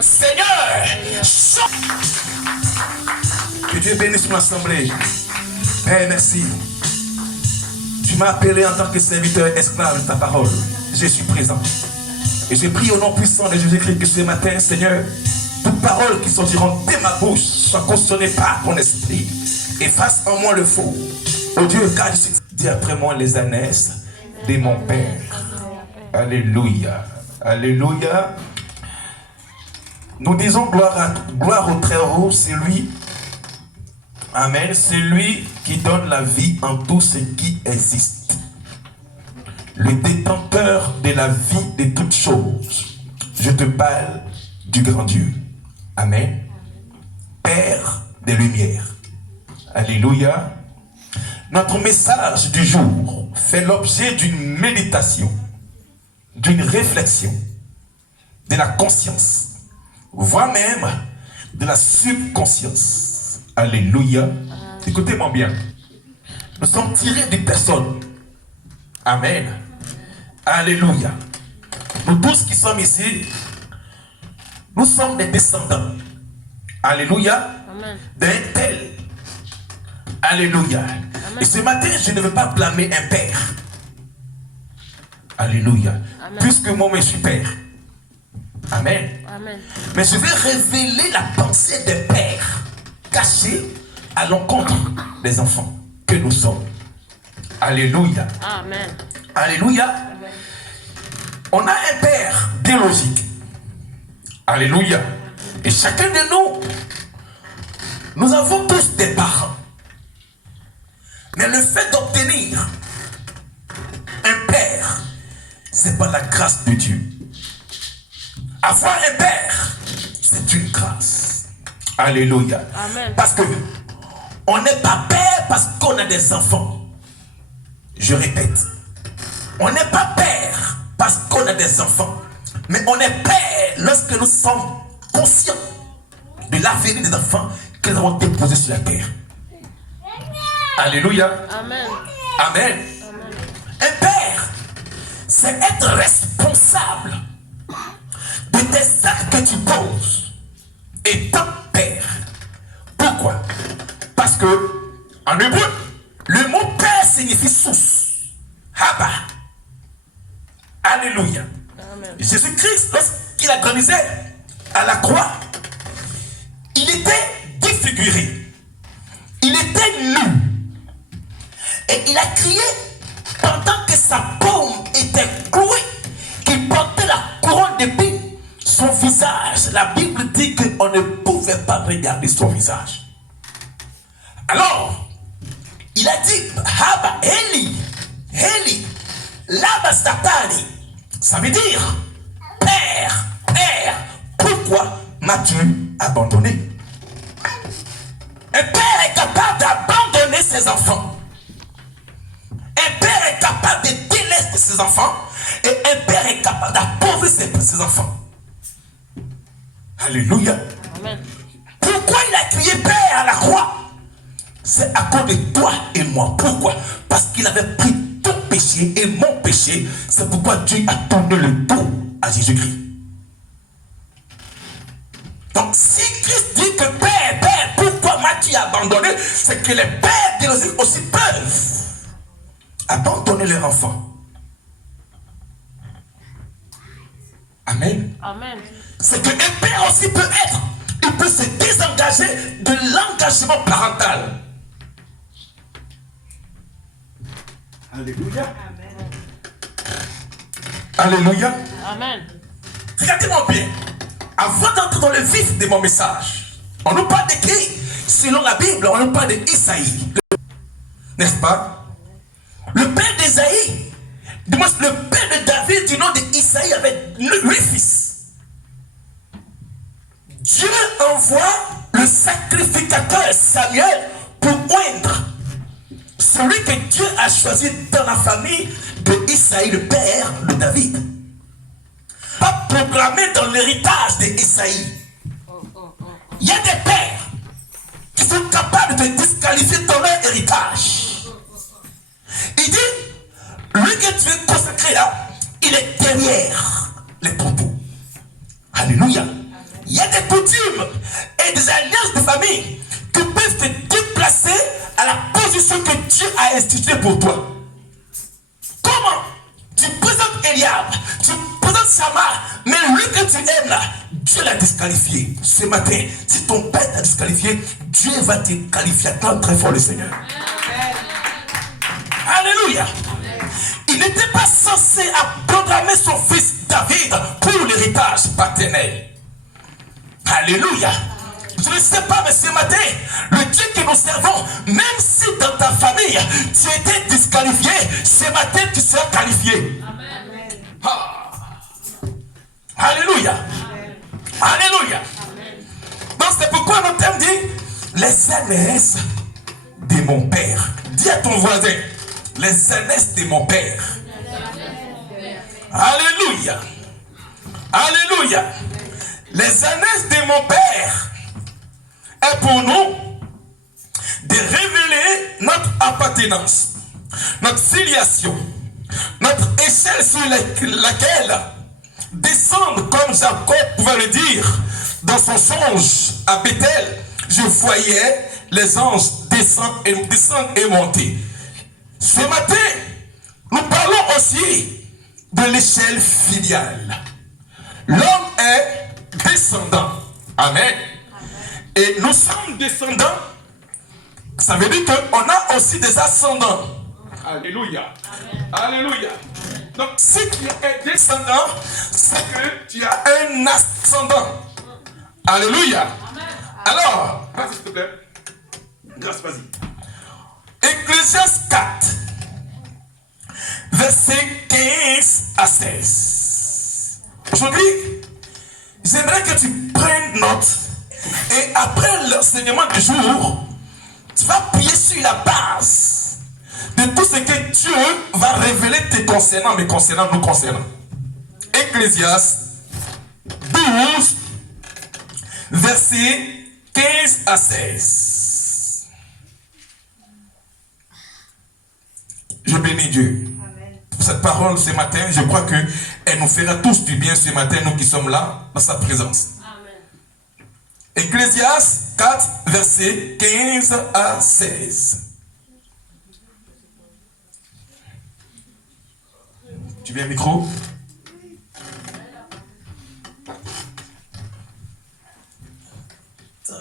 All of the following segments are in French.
Seigneur, que Dieu bénisse mon assemblée. Père, merci. Tu m'as appelé en tant que serviteur esclave de ta parole. Je suis présent. Et je prie au nom puissant de Jésus-Christ que ce matin, Seigneur, toutes paroles qui sortiront de ma bouche soient consommées par ton esprit et fasse en moi le faux. Oh Dieu, car je suis dit après moi les ânesses de mon Père. Alléluia. Alléluia. Nous disons gloire au Très-Haut, c'est lui. Amen. C'est lui qui donne la vie en tout ce qui existe. Le détenteur de la vie de toutes choses. Je te parle du grand Dieu. Amen. Père des Lumières. Alléluia. Notre message du jour fait l'objet d'une méditation, d'une réflexion, de la conscience, voire même de la subconscience. Alléluia. Écoutez-moi bien. Nous sommes tirés des personnes. Amen. Alléluia. Nous tous qui sommes ici, nous sommes des descendants. Alléluia. D'un tel. Alléluia. Amen. Et ce matin, je ne veux pas blâmer un père. Alléluia. Amen. Puisque moi, je suis père. Amen. Amen. Mais je vais révéler la pensée des pères cachés à l'encontre des enfants que nous sommes. Alléluia. Amen. Alléluia. Amen. On a un père biologique. Alléluia. Et chacun de nous avons tous des parents. Mais le fait d'obtenir un père, c'est par la grâce de Dieu. Avoir un père, c'est une grâce. Alléluia. Amen. Parce que on n'est pas père parce qu'on a des enfants. Je répète. On n'est pas père parce qu'on a des enfants. Mais on est père lorsque nous sommes conscients de l'avenir des enfants que nous avons déposés sur la terre. Alléluia. Amen. Amen. Amen. Un père, c'est être responsable de tes actes que tu poses. Étant père. Pourquoi? Parce que, en hébreu, le mot père signifie source. Haba. Alléluia. Jésus-Christ, lorsqu'il agonisait à la croix, il était défiguré. Il était nu. Et il a crié pendant que sa paume était clouée, qu'il portait la couronne d'épines. Son visage, la Bible dit qu'on ne pouvait pas regarder son visage. Alors, il a dit, Haba, Eli, Eli, Lama Satani. Ça veut dire, Père, Père, pourquoi m'as-tu abandonné? Un père est capable d'abandonner ses enfants. Un père est capable de délaisser ses enfants. Et un père est capable d'appauvrir ses enfants. Alléluia. Amen. Pourquoi il a crié Père à la croix? C'est à cause de toi et moi. Pourquoi? Parce qu'il avait pris ton péché et mon péché. C'est pourquoi Dieu a tourné le dos à Jésus-Christ. Donc si Christ dit que Père, Père, pourquoi m'as-tu abandonné? C'est que les pères biologiques aussi peuvent abandonner leurs enfants. Amen. Amen. C'est qu'un père aussi peut être, il peut se désengager de l'engagement parental. Alléluia. Amen. Alléluia. Amen. Regardez-moi bien. Avant d'entrer dans le vif de mon message, on nous parle d'écrit, selon la Bible, on nous parle d'Isaïe. N'est-ce pas? Le père d'Isaïe, le père de David du nom d'Isaïe avait 8 fils. Dieu envoie le sacrificateur Samuel pour oindre celui que Dieu a choisi dans la famille d'Isaïe, le père de David. Pas proclamé dans l'héritage d'Isaïe. Il y a des pères qui sont capables de disqualifier dans leur héritage. Il dit, lui que tu es consacré là, il est derrière les troupeaux. Alléluia. Il y a des coutumes et des alliances de famille qui peuvent te déplacer à la position que Dieu a instituée pour toi. Comment? Tu présentes Eliab, tu présentes Samar, mais lui que tu aimes là, Dieu l'a disqualifié. Ce matin, si ton père t'a disqualifié, Dieu va te qualifier. Acclame très fort le Seigneur. Alléluia. Il n'était pas censé programmer son fils David pour l'héritage paternel. Alléluia. Je ne sais pas, mais ce matin, le Dieu que nous servons, même si dans ta famille, tu étais disqualifié, ce matin, tu seras qualifié. Amen. Ah. Alléluia. Amen. Alléluia. Amen. Donc c'est pourquoi notre thème dit, les aînés de mon père. Dis à ton voisin, les aînés de mon père. Alléluia. Alléluia. Les aînés de mon père est pour nous de révéler notre appartenance, notre filiation, notre échelle sur laquelle descendre, comme Jacob pouvait le dire dans son songe à Bethel. Je voyais les anges descendre et monter. Ce matin, nous parlons aussi de l'échelle filiale. L'homme est descendant. Amen. Et nous sommes descendants. Ça veut dire qu'on a aussi des ascendants. Alléluia. Amen. Alléluia. Donc si tu es descendant, c'est que tu as un ascendant. Alléluia. Amen. Alors, vas-y s'il te plaît. Grâce, vas-y. Ecclésiaste 4, versets 15 à 16. Aujourd'hui, j'aimerais que tu prennes note et après l'enseignement du jour, tu vas appuyer sur la base de tout ce que Dieu va révéler te concernant, mais concernant nous concernant. Ecclésiaste 12, versets 15 à 16. Je bénis Dieu. Amen. Pour cette parole ce matin, je crois qu'elle nous fera tous du bien ce matin, nous qui sommes là, dans sa présence. Amen. Ecclésiaste 4, versets 15 à 16. Tu viens au micro? C'est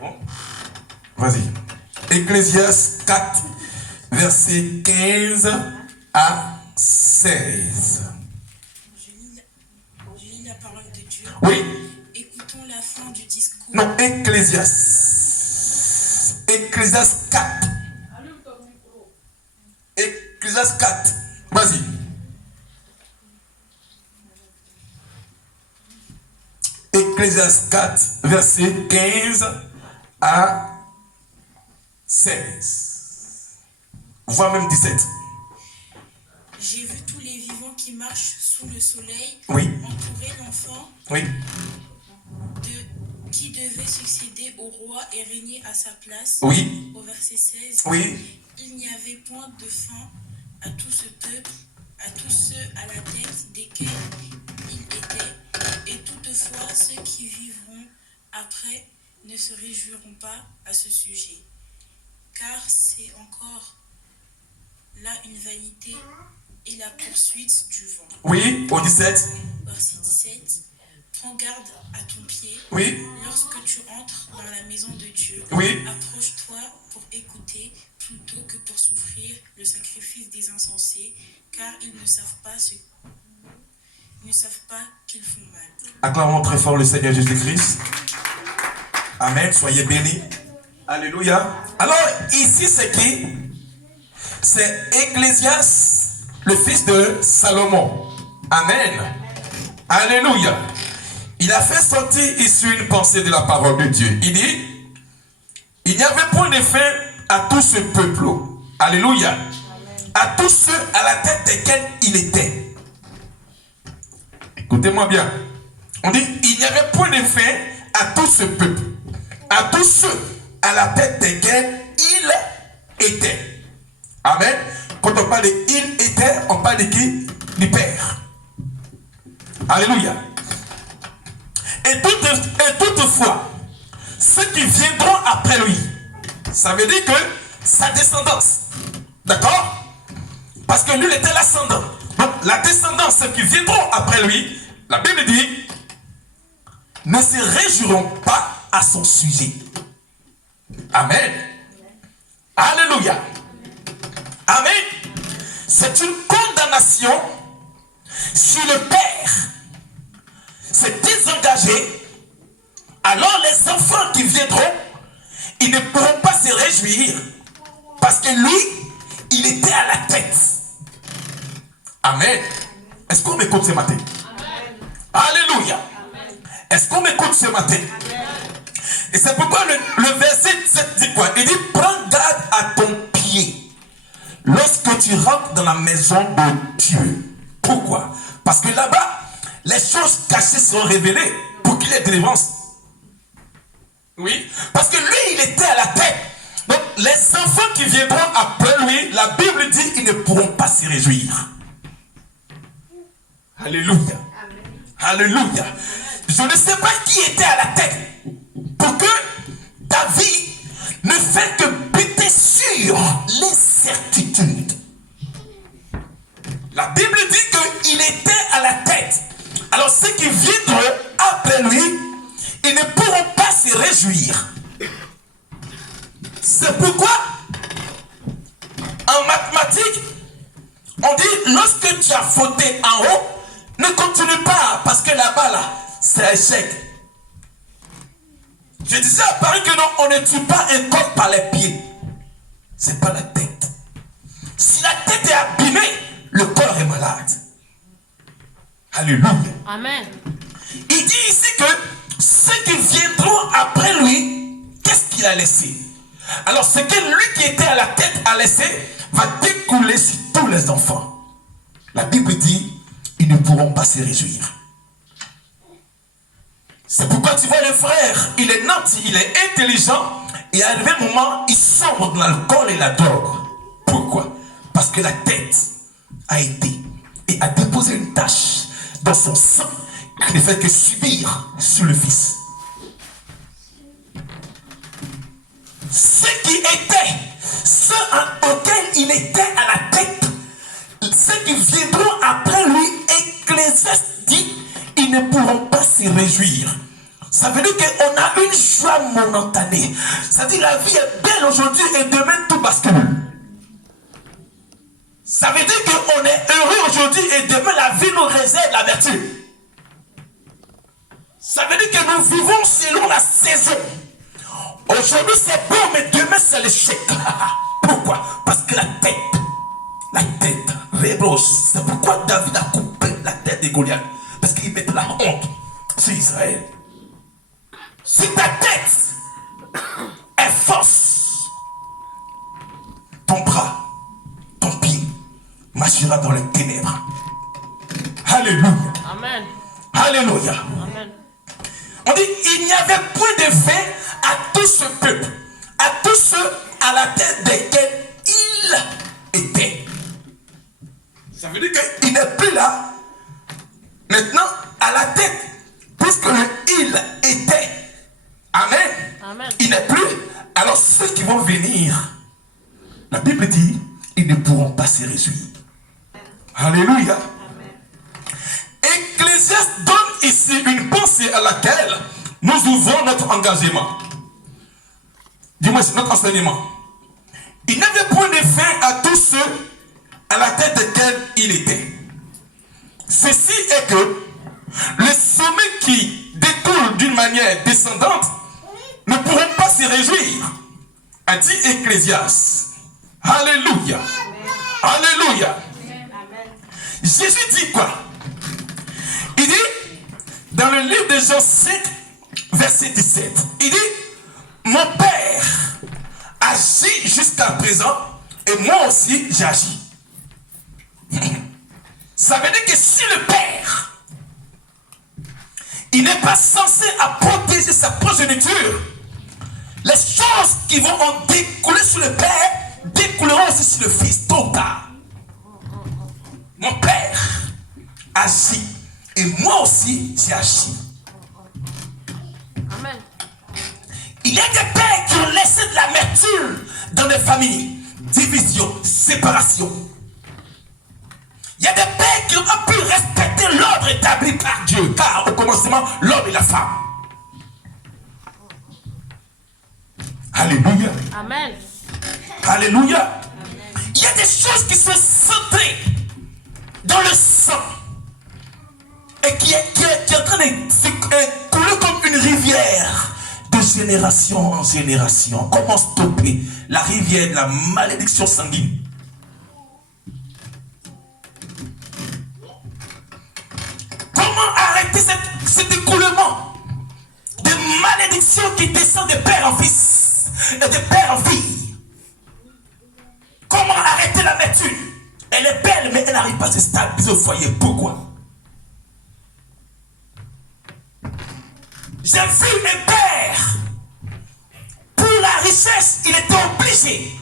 bon? Vas-y. Ecclésiaste 4, versets 15 à 16. Je lis la parole de Dieu. Oui. Écoutons la fin du discours. Non, Ecclésiaste 4. Ecclésiaste 4. Vas-y. Ecclésiaste 4, verset 15 à 16. Voire même 17. J'ai vu tous les vivants qui marchent sous le soleil, oui, entourer l'enfant, oui, qui devait succéder au roi et régner à sa place. Oui. Au verset 16. Oui. Il n'y avait point de fin à tout ce peuple, à tous ceux à la tête desquels il était, et toutefois ceux qui vivront après ne se réjouiront pas à ce sujet, car c'est encore là une vanité et la poursuite du vent. Oui, au 17. Verset 17. Prends garde à ton pied. Oui. Lorsque tu entres dans la maison de Dieu. Oui. Approche-toi pour écouter plutôt que pour souffrir le sacrifice des insensés, car ils ne savent pas qu'ils font mal. Acclamons très fort le Seigneur Jésus-Christ. Amen. Soyez bénis. Alléluia. Alors, ici, c'est qui? C'est Ecclésiaste, le fils de Salomon. Amen. Alléluia. Il a fait sortir ici une pensée de la parole de Dieu. Il dit, il n'y avait point de fin à tout ce peuple. Alléluia. À tous ceux à la tête desquels il était. Écoutez-moi bien. On dit, il n'y avait point de fin à tout ce peuple. À tous ceux à la tête desquels il était. Amen. Quand on parle de il était, on parle de qui? Du Père. Alléluia. toutefois, ceux qui viendront après lui, ça veut dire que sa descendance, d'accord? Parce que lui, il était l'ascendant. Donc, la descendance, ceux qui viendront après lui, la Bible dit, ne se réjouiront pas à son sujet. Amen. Alléluia. Amen. C'est une condamnation si le Père s'est désengagé. Alors les enfants qui viendront, ils ne pourront pas se réjouir parce que lui, il était à la tête. Amen. Est-ce qu'on m'écoute ce matin? Amen. Alléluia. Amen. Est-ce qu'on m'écoute ce matin? Amen. Et c'est pourquoi le verset 7 dit quoi? Il dit, prends garde à ton pied lorsque tu rentres dans la maison de Dieu. Pourquoi? Parce que là-bas, les choses cachées sont révélées pour qu'il y ait délivrance. Oui, parce que lui, il était à la tête. Donc, les enfants qui viendront après lui, la Bible dit, ils ne pourront pas se réjouir. Alléluia. Alléluia. Je ne sais pas qui était à la tête pour que David ne fait que buter sur l'incertitude. La Bible dit qu'il était à la tête. Alors ceux qui viendront après lui, ils ne pourront pas se réjouir. C'est pourquoi, en mathématiques, on dit, lorsque tu as fauté en haut, ne continue pas, parce que là-bas, là, c'est échec. Je disais à Paris que non, on ne tue pas un corps par les pieds. C'est pas la tête. Si la tête est abîmée, le corps est malade. Alléluia. Amen. Il dit ici que ceux qui viendront après lui, qu'est-ce qu'il a laissé? Alors ce que lui qui était à la tête a laissé va découler sur tous les enfants. La Bible dit, ils ne pourront pas se réjouir. C'est pourquoi tu vois le frère, il est nanti, il est intelligent, et à un moment, il sombre dans l'alcool et la drogue. Pourquoi? Parce que la tête a été et a déposé une tache dans son sang qui ne fait que subir sur le fils. Ceux qui étaient, ceux auxquels il était à la tête, ceux qui viendront après lui, Ecclésiaste dit, ils ne pourront pas se réjouir. Ça veut dire qu'on a une joie momentanée. Ça veut dire la vie est belle aujourd'hui et demain tout bascule. Ça veut dire qu'on est heureux aujourd'hui et demain la vie nous réserve la vertu. Ça veut dire que nous vivons selon la saison. Aujourd'hui c'est bon mais demain c'est l'échec. Pourquoi? Parce que la tête rebrousse. C'est pourquoi David a coupé la tête de Goliath. Parce qu'il met la honte sur Israël. Si ta tête est fausse, ton bras, ton pied marchera dans les ténèbres. Alléluia. Amen. Alléluia. Amen. On dit, il n'y avait point de fin à tout ce peuple, à tous ceux à la tête desquels il était. Ça veut dire qu'il n'est plus là. Maintenant, à la tête, puisque il était. Amen. Amen. Il n'est plus. Alors ceux qui vont venir, la Bible dit, ils ne pourront pas se réjouir. Alléluia. Ecclésiaste donne ici une pensée à laquelle nous ouvrons notre engagement. Dis-moi, c'est notre enseignement. Il n'avait point de fin à tous ceux à la tête desquels il était. Ceci est que le sommet qui découle d'une manière descendante ne pourront pas se réjouir, a dit Ecclésiaste. Alléluia. Alléluia. Jésus dit quoi? Il dit, dans le livre de Jean 5, verset 17, il dit, mon Père agit jusqu'à présent et moi aussi j'agis. Ça veut dire que si le Père, il n'est pas censé à protéger sa progéniture, les choses qui vont en découler sur le Père découleront aussi sur le Fils tôt ou tard. Mon Père agit et moi aussi j'ai agi. Amen. Il y a des pères qui ont laissé de l'amertume dans les familles. Division, séparation. Il y a des pères qui ont pu respecter l'ordre établi par Dieu. Car au commencement, l'homme et la femme. Alléluia. Amen. Alléluia. Il y a des choses qui sont centrées dans le sang et qui est en train de couler comme une rivière de génération en génération. Comment stopper la rivière de la malédiction sanguine? Comment arrêter cet écoulement de malédiction qui descend de père en fils et de père en fille? Comment arrêter l'amertume? Elle est belle, mais elle n'arrive pas à se stabiliser au foyer. Pourquoi? J'ai vu un père, pour la richesse, il était obligé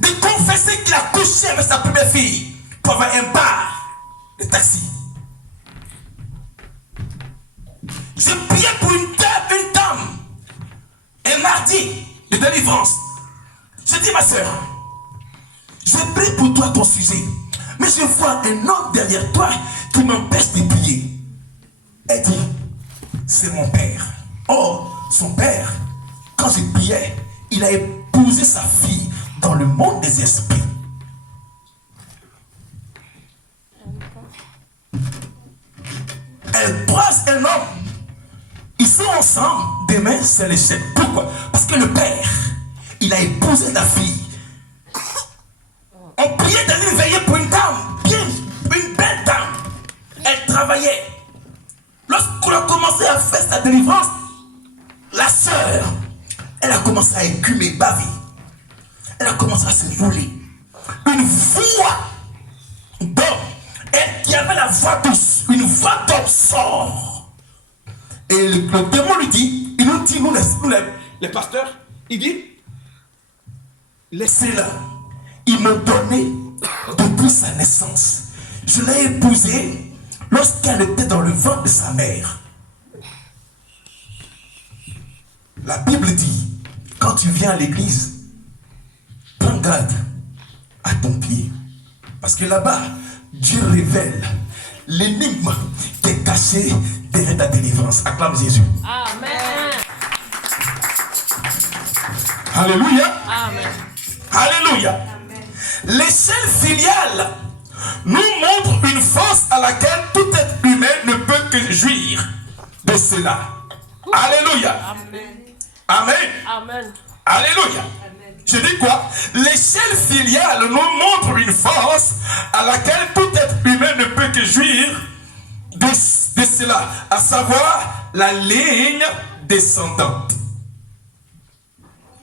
de confesser qu'il a couché avec sa première fille pour avoir un bar de taxi. J'ai prié pour une dame, un mardi de délivrance. Je dis, ma soeur, je prie pour toi ton sujet, mais je vois un homme derrière toi qui m'empêche de prier. Elle dit, c'est mon père. Or, son père, quand je priais, il a épousé sa fille dans le monde des esprits. Elle croise un homme. Ils sont ensemble. Demain, c'est l'échec. Pourquoi? Parce que le père, il a épousé la fille. On priait d'aller veiller pour une dame, bien, une belle dame. Elle travaillait. Lorsqu'on a commencé à faire sa délivrance, la sœur, elle a commencé à écumer, baver. Elle a commencé à se rouler. Une voix d'homme, elle qui avait la voix douce, une voix d'homme sort. Et le démon lui dit, il nous dit, nous les pasteurs, il dit, laissez-la. Il m'a donné depuis sa naissance. Je l'ai épousée lorsqu'elle était dans le ventre de sa mère. La Bible dit, quand tu viens à l'église, prends garde à ton pied. Parce que là-bas, Dieu révèle l'énigme qui est cachée derrière ta délivrance. Acclame Jésus. Amen. Alléluia. Amen. Alléluia. L'échelle filiale nous montre une force à laquelle tout être humain ne peut que jouir de cela. Alléluia. Amen. Amen. Amen. Alléluia. Je dis quoi? L'échelle filiale nous montre une force à laquelle tout être humain ne peut que jouir de cela, à savoir la ligne descendante.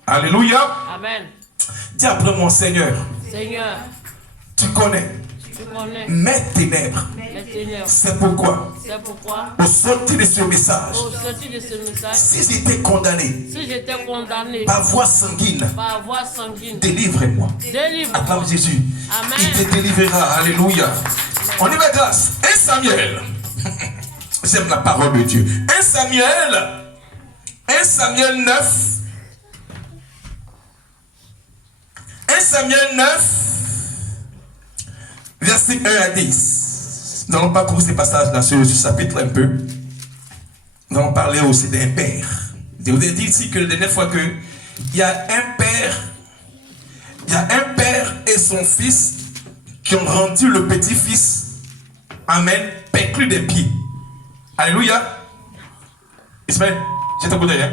Alléluia. Amen. Dis après mon Seigneur, Seigneur, tu connais tu connais mes ténèbres. les ténèbres. C'est pourquoi, C'est pourquoi, au sortir de ce message, au sortir de ce message, si j'étais condamné si j'étais condamné par voie sanguine, par voie sanguine, délivre-moi. délivre-moi. Acclame Jésus. Amen. Il te délivrera. Alléluia. On y va grâce. 1 Samuel. J'aime la parole de Dieu. 1 Samuel 9. 1 Samuel 9, verset 1 à 10. Nous allons parcourir ces passages-là sur ce chapitre un peu. Nous allons parler aussi d'un père. Je vous ai dit ici que la dernière fois que il y a un père et son fils qui ont rendu le petit-fils, amen, perclus des pieds. Alléluia. Ismaël, j'ai ton coup d'œil.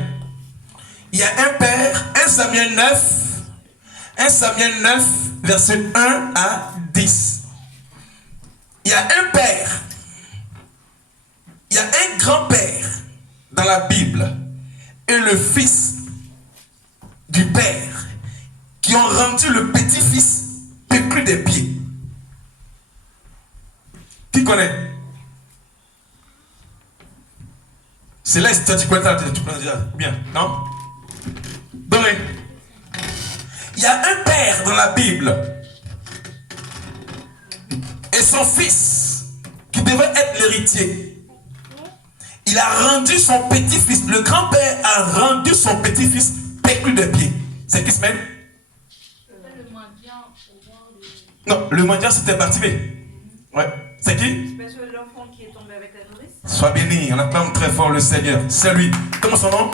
Il y a un père, 1 Samuel 9, verset 1 à 10. Il y a un père, il y a un grand-père dans la Bible et le fils du père qui ont rendu le petit-fils perclus des pieds. Qui connaît? Céleste, toi tu connais déjà bien, non? Donnez. Il y a un père dans la Bible et son fils qui devait être l'héritier. Il a rendu son petit-fils, le grand-père a rendu son petit-fils inclus des pieds. C'est qui se mène? Non, le mendiant c'était Bartimée. Ouais. C'est qui? L'enfant qui est tombé avec la nourrice. Sois béni, on acclame très fort le Seigneur. C'est lui. Comment son nom?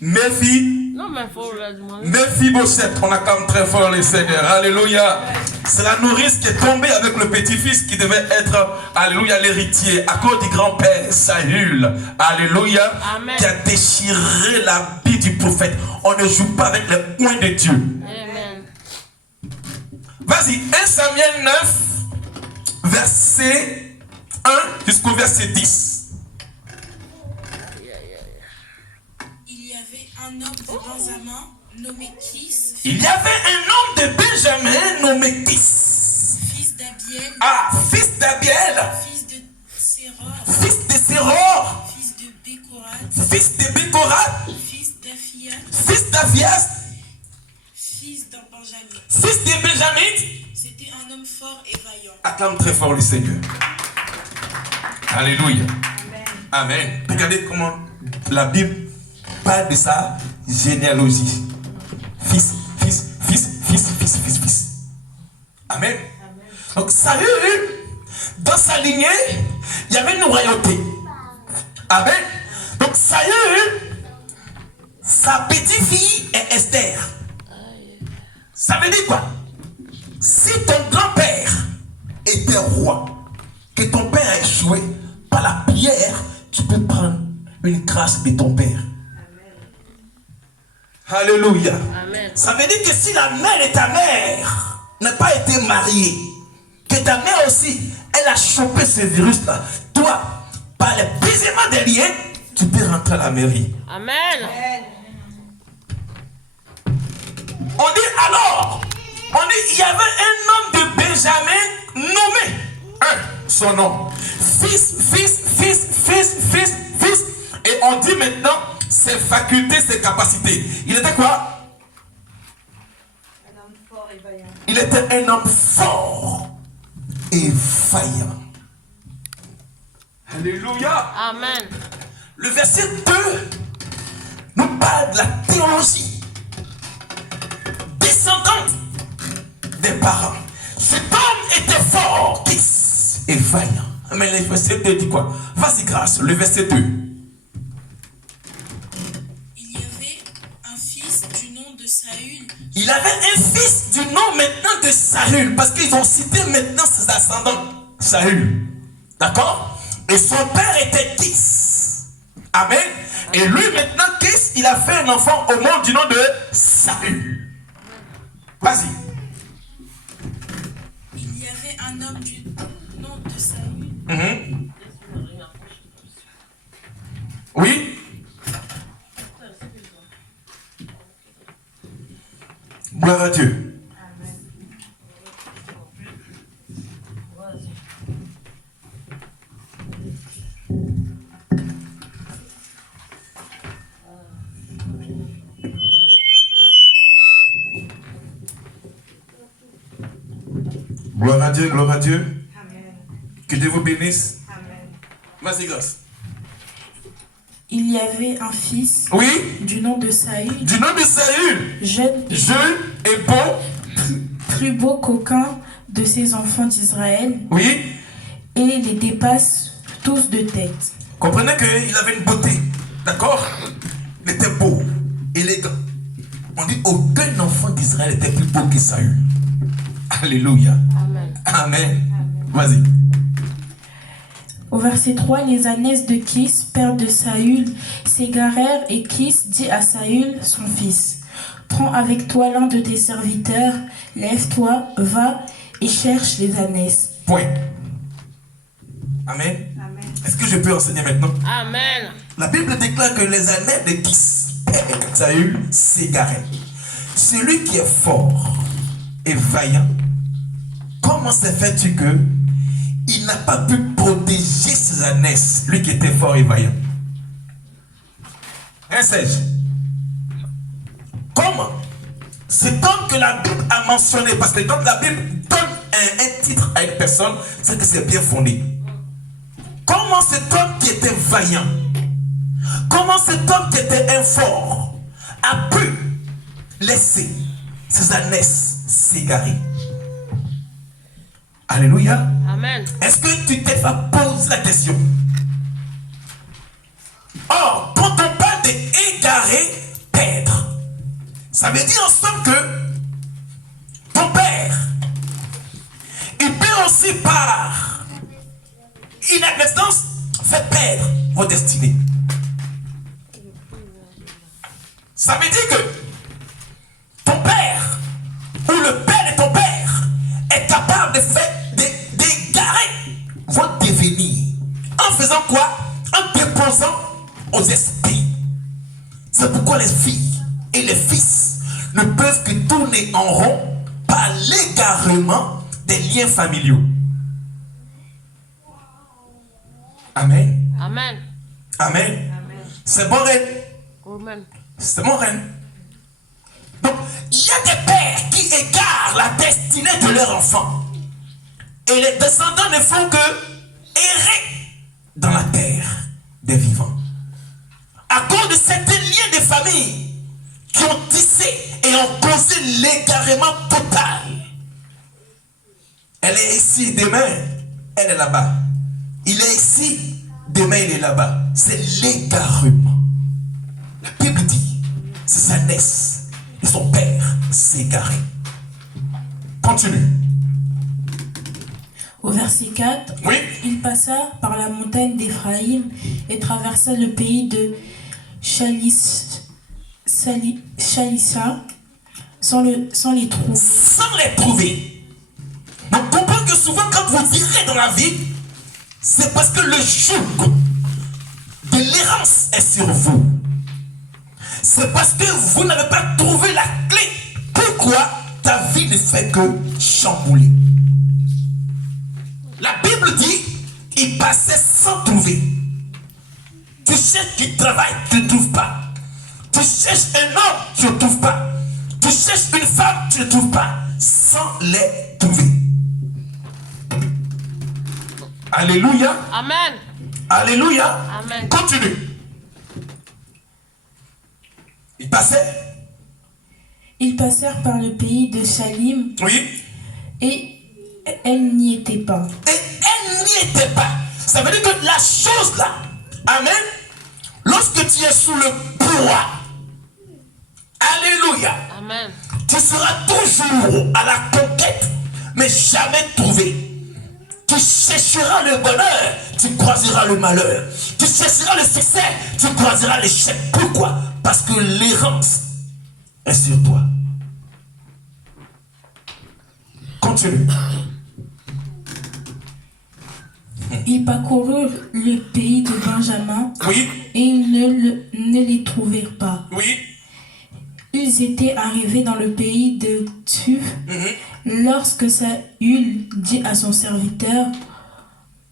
Méphi. Non, mais il faut le demander. Méphibosheth, on acclame très fort le Seigneur. Alléluia. C'est la nourrice qui est tombée avec le petit-fils qui devait être, alléluia, l'héritier à cause du grand-père Saül. Alléluia. Amen. Qui a déchiré l'habit du prophète. On ne joue pas avec les poings de Dieu. Amen. Vas-y, 1 Samuel 9, verset 1 jusqu'au verset 10. Il y avait un homme de Benjamin nommé Kis, Il y avait un homme de Benjamin nommé Kis. fils d'Abiel, Ah, fils d'Abiel, fils de Séror, fils de Séror, fils de Bécorat, fils de Bécorat, fils d'Aphias, fils d'Aphias, fils d'un Benjamin. fils de Benjamin. C'était un homme fort et vaillant. Acclame très fort le Seigneur. Alléluia. Amen. Regardez comment la Bible parle de sa généalogie. Fils, fils, fils, fils, fils, fils, fils. Amen. Donc Saül, dans sa lignée, il y avait une royauté. Amen. Donc Saül, sa petite-fille est Esther. Ça veut dire quoi? Si ton grand-père était roi, que ton père a échoué, par la prière, tu peux prendre une grâce de ton père. Alléluia. Amen. Ça veut dire que si la mère de ta mère n'a pas été mariée, que ta mère aussi, elle a chopé ce virus-là, toi, par le brisement des liens, tu peux rentrer à la mairie. Amen. On dit alors, il y avait un homme de Benjamin nommé, son nom, fils, et on dit maintenant ses facultés, ses capacités. Il était quoi? Un homme fort et vaillant. Il était un homme fort et vaillant. Alléluia. Amen. Le verset 2 nous parle de la théologie descendante des parents. Cet homme était fort et vaillant. Mais le verset 2 dit quoi? Vas-y grâce, le verset 2. Il y avait un fils du nom de Saül, Il avait un fils du nom maintenant de Saül, parce qu'ils ont cité maintenant ses ascendants. Saül. D'accord? Et son père était Kis. Amen. Et lui maintenant, Kis, il a fait un enfant au monde du nom de Saül. Vas-y. il y avait un homme du nom de Saül, Oui. Gloire à Dieu. Gloire à Dieu, gloire à Dieu. Amen. Que Dieu vous bénisse. Amen. Vas-y, grâce. il y avait un fils Oui. du nom de Saül, Du nom de Saül, jeune et jeune et bon. plus beau qu'aucun de ses enfants d'Israël, Oui. et les dépasse tous de tête. Comprenez qu'il avait une beauté. D'accord? Il était beau, élégant. On dit aucun enfant d'Israël était plus beau que Saül. Alléluia. Amen. Amen. Vas-y. Au verset 3, les ânesse de Kis, père de Saül, s'égarèrent et Kis dit à Saül, son fils, « Prends avec toi l'un de tes serviteurs, lève-toi, va et cherche les ânesses. Point. Amen. Amen. Est-ce que je peux enseigner maintenant? Amen. La Bible déclare que les ânesse de Kis, père de Saül, s'égaraient. Celui qui est fort et vaillant, comment se fait-tu que il n'a pas pu protéger ses ânesses, lui qui était fort et vaillant? Hein, Serge? Comment? Cet homme que la Bible a mentionné, parce que quand la Bible donne un titre à une personne, c'est que c'est bien fondé. Comment cet homme qui était vaillant, comment cet homme qui était un fort, a pu laisser ses ânesses s'égarer. Alléluia. Amen. Est-ce que tu t'es fait poser la question? Or, quand on parle d'égarer, perdre, ça veut dire ensemble que ton père, il peut aussi par inadvertance faire perdre vos destinées. Ça veut dire que ton père ou le père de ton père est capable de faire d'égarer votre devenir. En faisant quoi? En déposant aux esprits. C'est pourquoi les filles et les fils ne peuvent que tourner en rond par l'égarement des liens familiaux. Amen. Amen. Amen. C'est bon, reine. Amen. C'est mon reine. Donc, il y a des pères qui égarent la destinée de leurs enfants. Et les descendants ne font que errer dans la terre des vivants. À cause de certains liens de famille qui ont tissé et ont causé l'égarement total. Elle est ici, demain, elle est là-bas. Il est ici, demain, il est là-bas. C'est l'égarement. La Bible dit, ses ânesses et son père s'est égaré. Continue. Au verset 4, Oui. il passa par la montagne d'Éphraïm et traversa le pays de Chalissa sans les trouver. Sans les trouver. Donc comprends que souvent quand vous irez dans la vie, c'est parce que le joug de l'errance est sur vous. C'est parce que vous n'avez pas trouvé la clé. Pourquoi ta vie ne fait que chambouler? La Bible dit, il passait sans trouver. Tu cherches du travail, tu ne trouves pas. Tu cherches un homme, tu ne trouves pas. Tu cherches une femme, tu ne trouves pas. Sans les trouver. Alléluia. Amen. Alléluia. Amen. Continue. Il passait. Ils passèrent par le pays de Shalim Oui. et elle n'y était pas. Et elle n'y était pas. Ça veut dire que la chose là, amen, lorsque tu es sous le poids, alléluia, Amen. tu seras toujours à la conquête, mais jamais trouvé. Tu chercheras le bonheur, tu croiseras le malheur. Tu chercheras le succès, tu croiseras l'échec. Pourquoi? Parce que l'errance est sur toi. Continue. Ils parcoururent le pays de Benjamin Oui, et ils ne les trouvèrent pas. oui. Ils étaient arrivés dans le pays de Tuf lorsque Saül dit à son serviteur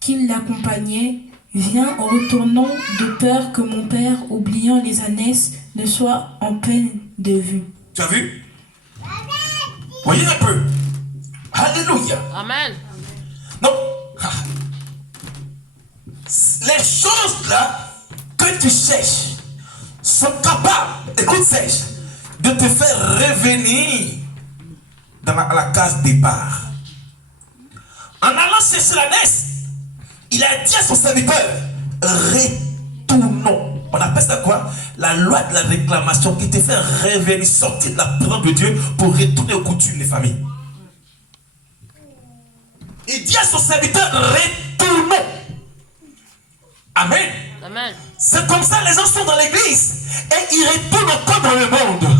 qui l'accompagnait: Viens, retournons de peur que mon père, oubliant les ânesses, ne soit en peine de vue. Tu as vu? Voyez un peu. Alléluia. Amen. Donc, les choses là que tu cherches sont capables, écoute sèche, de te faire revenir dans à la case départ. En allant chercher la naisse, il a dit à son serviteur, retournons. On appelle ça quoi? La loi de la réclamation qui te fait revenir, sortir de la présence de Dieu pour retourner aux coutumes des familles. Il dit à son serviteur, retournons. Amen. Amen. C'est comme ça les gens sont dans l'église et ils retournent encore dans le monde.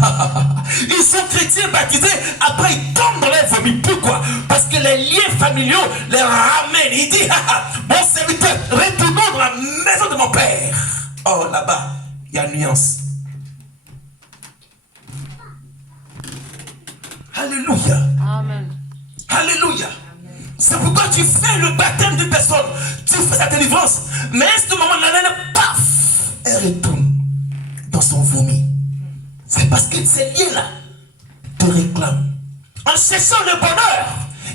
Ils sont chrétiens baptisés, après ils tombent dans les vomis. Pourquoi? Parce que les liens familiaux les ramènent. Il dit, mon serviteur, retournons dans la maison de mon père. Oh, là-bas, il y a une nuance. Alléluia. Amen. Alléluia. C'est pourquoi tu fais le baptême d'une personne. Tu fais sa délivrance. Mais à ce moment-là, paf, elle retourne dans son vomi. C'est parce que ces liens-là te réclament. En cherchant le bonheur,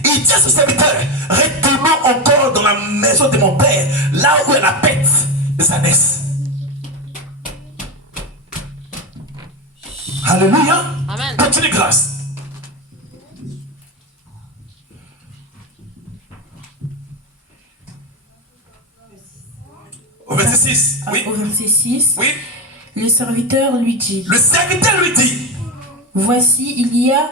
il dit à son serviteur, retournons encore dans la maison de mon père, là où est la bête de sa naisse. Alléluia. Amen. Continue grâce. Au verset 6. Oui. Au verset 6, Oui. le serviteur lui dit, Le serviteur lui dit. voici, il y a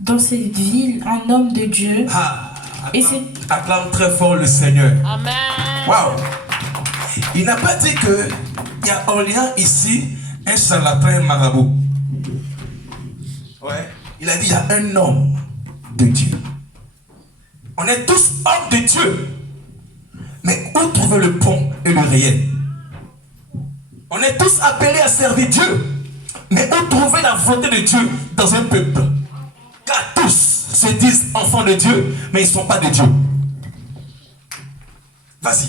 dans cette ville un homme de Dieu. Ah, Et acclame très fort le Seigneur. Amen. Waouh. Il n'a pas dit qu'il y a en lien ici un charlatan et un marabout. Ouais. Il a dit il y a un homme de Dieu. On est tous hommes de Dieu. Mais où trouver le pont et le réel? On est tous appelés à servir Dieu. Mais où trouver la volonté de Dieu dans un peuple? Car tous se disent enfants de Dieu, mais ils ne sont pas de Dieu. Vas-y.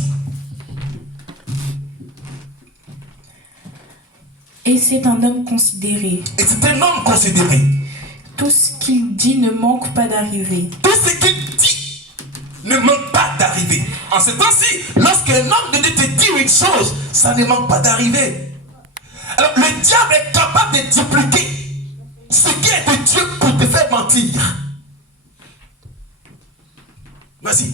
Et c'est un homme considéré. Et c'est un homme considéré. Tout ce qu'il dit ne manque pas d'arriver. Tout ce qu'il dit ne manque pas d'arriver. En ce temps-ci, lorsqu'un homme de Dieu te dit une chose, ça ne manque pas d'arriver. Alors le diable est capable de dupliquer ce qui est de Dieu pour te faire mentir. Vas-y.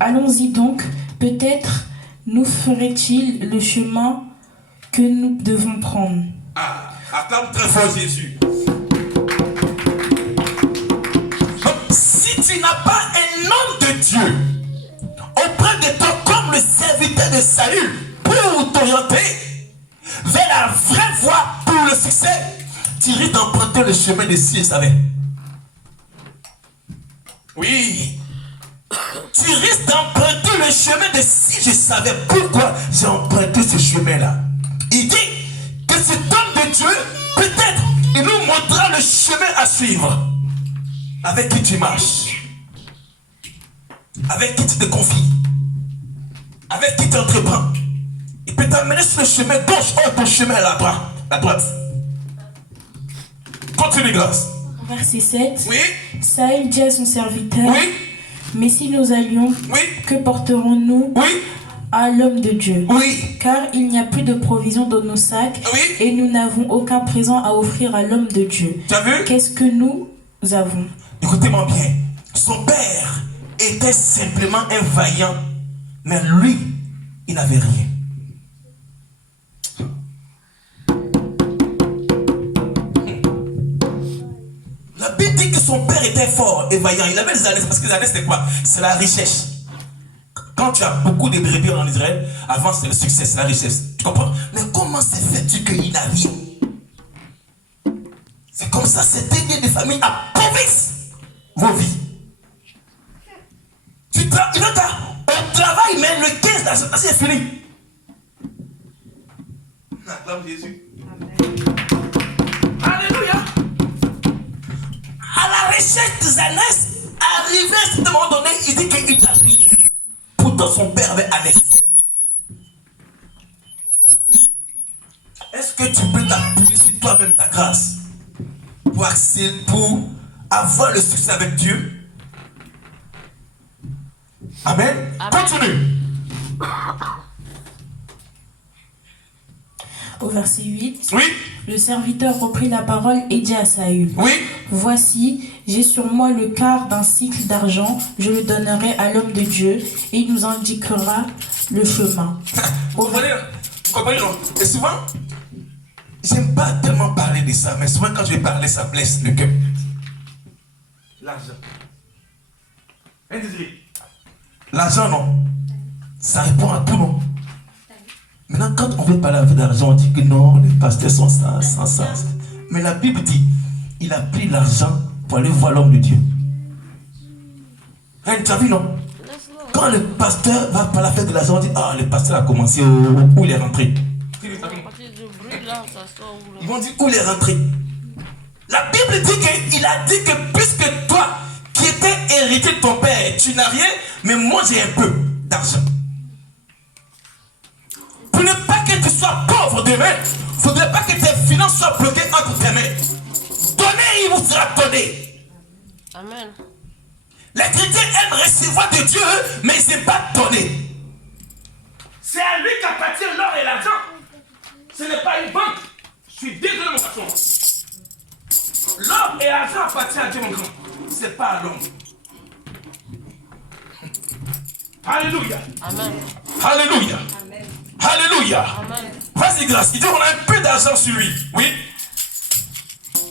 Allons-y donc, peut-être nous ferait-il le chemin que nous devons prendre. Ah, acclame très fort Jésus. Donc, si tu n'as pas un homme de Dieu auprès de toi comme le serviteur de salut pour t'orienter vers la vraie voie pour le succès, tu risques d'emprunter le chemin de si je savais. Oui. Tu risques d'emprunter le chemin de si je savais pourquoi j'ai emprunté ce chemin-là. Il dit que cet homme de Dieu, peut-être, il nous montrera le chemin à suivre. Avec qui tu marches. Avec qui tu te confies. Avec qui tu entreprends. Il peut t'amener sur le chemin gauche ou ton chemin à la droite. Continue, grâce. Verset 7. Oui. Saül dit à son serviteur, Oui. mais si nous allions, Oui. que porterons-nous Oui. à l'homme de Dieu? Oui. Car il n'y a plus de provisions dans nos sacs Oui. et nous n'avons aucun présent à offrir à l'homme de Dieu. Tu as vu? Qu'est-ce que nous avons? Écoutez-moi bien. Son père était simplement un vaillant, mais lui, il n'avait rien. La Bible dit que son père était fort et vaillant. Il avait des ânes, parce que les ânes c'était quoi? C'est la richesse. Quand tu as beaucoup de brebis en Israël, avant c'est le succès, c'est la richesse. Tu comprends? Mais comment se fait-tu qu'il n'a rien? C'est comme ça, c'était bien des familles appauvrissent vos vies. Tu travailles, au travail, mais le 15, là, c'est fini. Acclame Jésus. Alléluia. À la recherche des ânesses, arrivé à ce moment donné, il dit qu'il a rien. Pourtant, son père avait ânesse. Est-ce que tu peux t'appuyer sur toi-même ta grâce pour avoir le succès avec Dieu? Amen. Amen. Continue. Au verset 8, Oui. le serviteur reprit la parole et dit à Saül, Oui. voici, j'ai sur moi le quart d'un cycle d'argent, je le donnerai à l'homme de Dieu et il nous indiquera le chemin. Vous comprenez, non? Et souvent, j'aime pas tellement parler de ça, mais souvent quand je vais parler, ça blesse le cœur. L'argent. Hein, Désiré? L'argent, non. Ça répond à tout, non. Maintenant, quand on veut parler d'argent, on dit que non, les pasteurs sont ça, sans ça. Mais la Bible dit, il a pris l'argent pour aller voir l'homme de Dieu. Hein, tu as vu, non? Quand le pasteur va par la fête de l'argent, on dit, ah, le pasteur a commencé, où il est rentré. Ils vont dire, où il est rentré. La Bible dit qu'il a dit que puisque toi, qui étais héritier de ton père, tu n'as rien, mais moi j'ai un peu d'argent. Pour ne pas que tu sois pauvre demain, il ne faudrait pas que tes finances soient bloquées entre tes mains. Donnez, il vous sera donné. Amen. Les chrétiens aiment recevoir de Dieu, mais ils n'aiment pas donner. C'est à lui qu'appartient l'or et l'argent. Ce n'est pas une banque. suis désolé, mon garçon. L'homme et argent appartient à Dieu, mon grand. C'est pas à l'homme. Alléluia. Amen. Alléluia. Amen. Alléluia. Amen. Vas-y, grâce. Il dit on a un peu d'argent sur lui. Oui.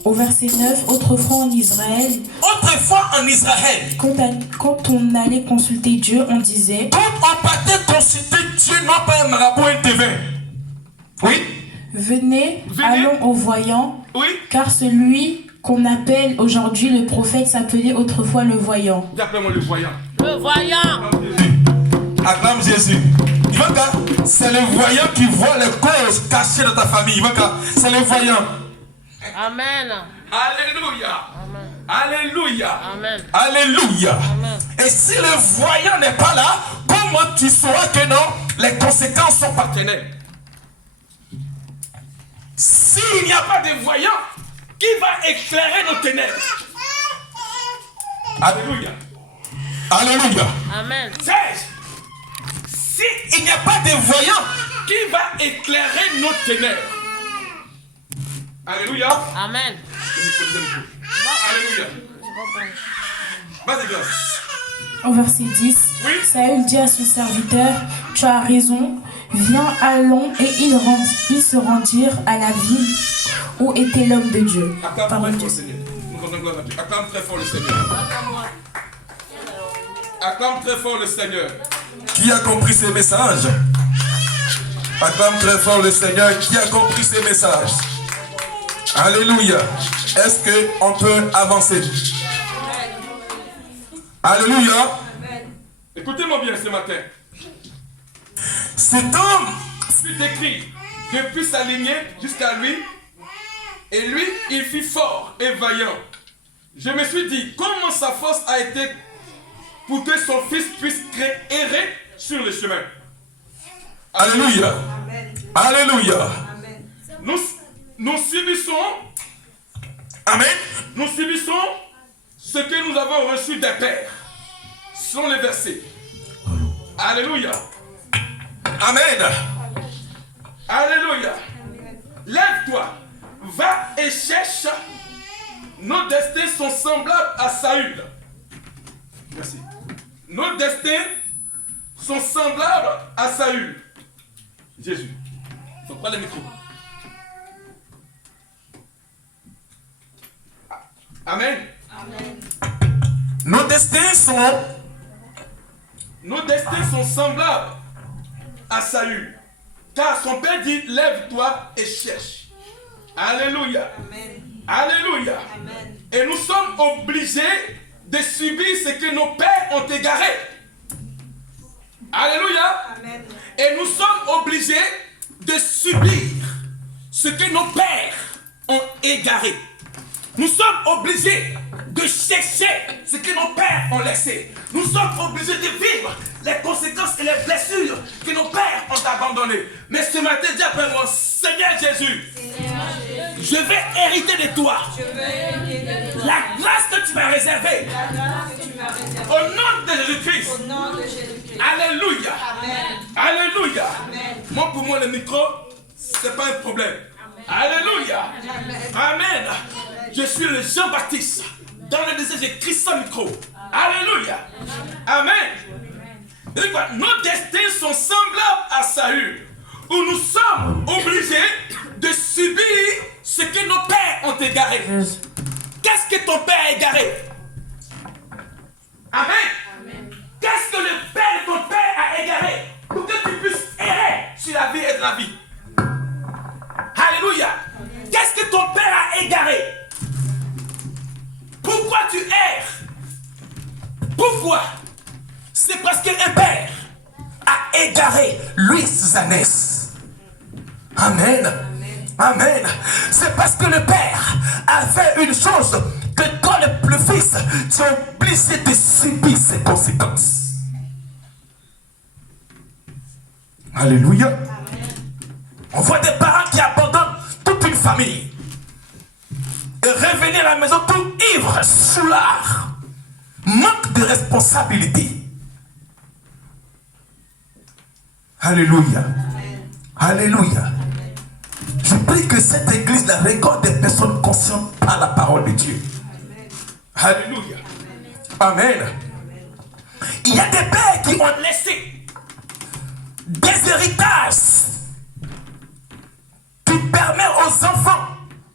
Au verset 9, autrefois en Israël, Autrefois en Israël, quand on allait consulter Dieu, on disait quand on partait consulter Dieu, non pas un marabout, un devin. Oui. Venez, Venez. allons au voyant, Oui. car celui qu'on appelle aujourd'hui le prophète s'appelait autrefois le voyant. Appelle-moi le voyant. Le voyant. Acclame Jésus. Il va qu'à, c'est le voyant qui voit les causes cachées dans ta famille. Il va qu'à, c'est le voyant. Amen. Alléluia. Amen. Alléluia. Amen. Alléluia. Amen. Et si le voyant n'est pas là, comment tu sauras que non, les conséquences sont partenaires? S'il n'y a pas de voyant, qui va éclairer nos ténèbres? Alléluia. Alléluia. Amen. S'il n'y a pas de voyant, qui va éclairer nos ténèbres? Alléluia. Amen. Alléluia. Vas-y, grâce. Au verset 10, Oui. Saül dit à son serviteur, tu as raison, viens, allons, et ils se rendirent à la ville où était l'homme de Dieu. Acclame Parole très de fort le Dieu. Seigneur. Nous rendons gloire à Dieu. Acclame très fort le Seigneur. Acclame très fort le Seigneur. Qui a compris ces messages? Acclame très fort le Seigneur. Qui a compris ces messages? Alléluia. Est-ce qu'on peut avancer? Alléluia. Écoutez-moi bien ce matin. Cet homme fut écrit depuis sa lignée jusqu'à lui. Et lui, il fut fort et vaillant. Je me suis dit, comment sa force a été pour que son fils puisse errer sur le chemin. Alléluia. Amen. Alléluia. Amen. Nous subissons, amen, nous subissons ce que nous avons reçu des pères. Ce sont les versets. Alléluia. Amen. Alléluia. Lève-toi, va et cherche. Nos destins sont semblables à Saül. Merci. Nos destins sont semblables à Saül. Jésus. Il faut pas le micro. Amen. Amen. Nos destins sont semblables à Saül. Car son père dit, lève-toi et cherche. Alléluia. Amen. Alléluia. Amen. Et nous sommes obligés de subir ce que nos pères ont égaré. Alléluia. Amen. Et nous sommes obligés de subir ce que nos pères ont égaré. Nous sommes obligés de chercher ce que nos pères ont laissé. Nous sommes obligés de vivre les conséquences et les blessures que nos pères ont abandonnées. Mais ce matin, dis après moi, Seigneur Jésus, je vais hériter de toi Je veux aider de toi. la grâce que tu m'as réservée La grâce que tu m'as réservée. au nom de Jésus-Christ. Au nom de Jésus-Christ. Alléluia. Amen. Alléluia. Amen. Moi, pour moi, le micro, c'est pas un problème. Alléluia. Amen. Je suis le Jean-Baptiste. Dans le désert, j'ai Christ sans micro. Alléluia. Amen. Et quoi, nos destins sont semblables à Saül, où nous sommes obligés de subir ce que nos pères ont égaré. Qu'est-ce que ton père a égaré? Amen. Qu'est-ce que le père de ton père a égaré pour que tu puisses errer sur la vie et de la vie? Alléluia. Qu'est-ce que ton père a égaré? Pourquoi tu erres? Pourquoi? C'est parce qu'un père a égaré Louis Zanès. Amen. Amen. C'est parce que le père a fait une chose que quand le fils, tu es obligé de subir ses conséquences. Alléluia. On voit des parents qui abandonnent toute une famille et revenir à la maison tout ivre, soulard, manque de responsabilité. Alléluia. Alléluia. Je prie dit que cette église la récolte des personnes conscientes par la parole de Dieu. Alléluia. Amen. Il y a des pères qui ont laissé des héritages qui permettent aux enfants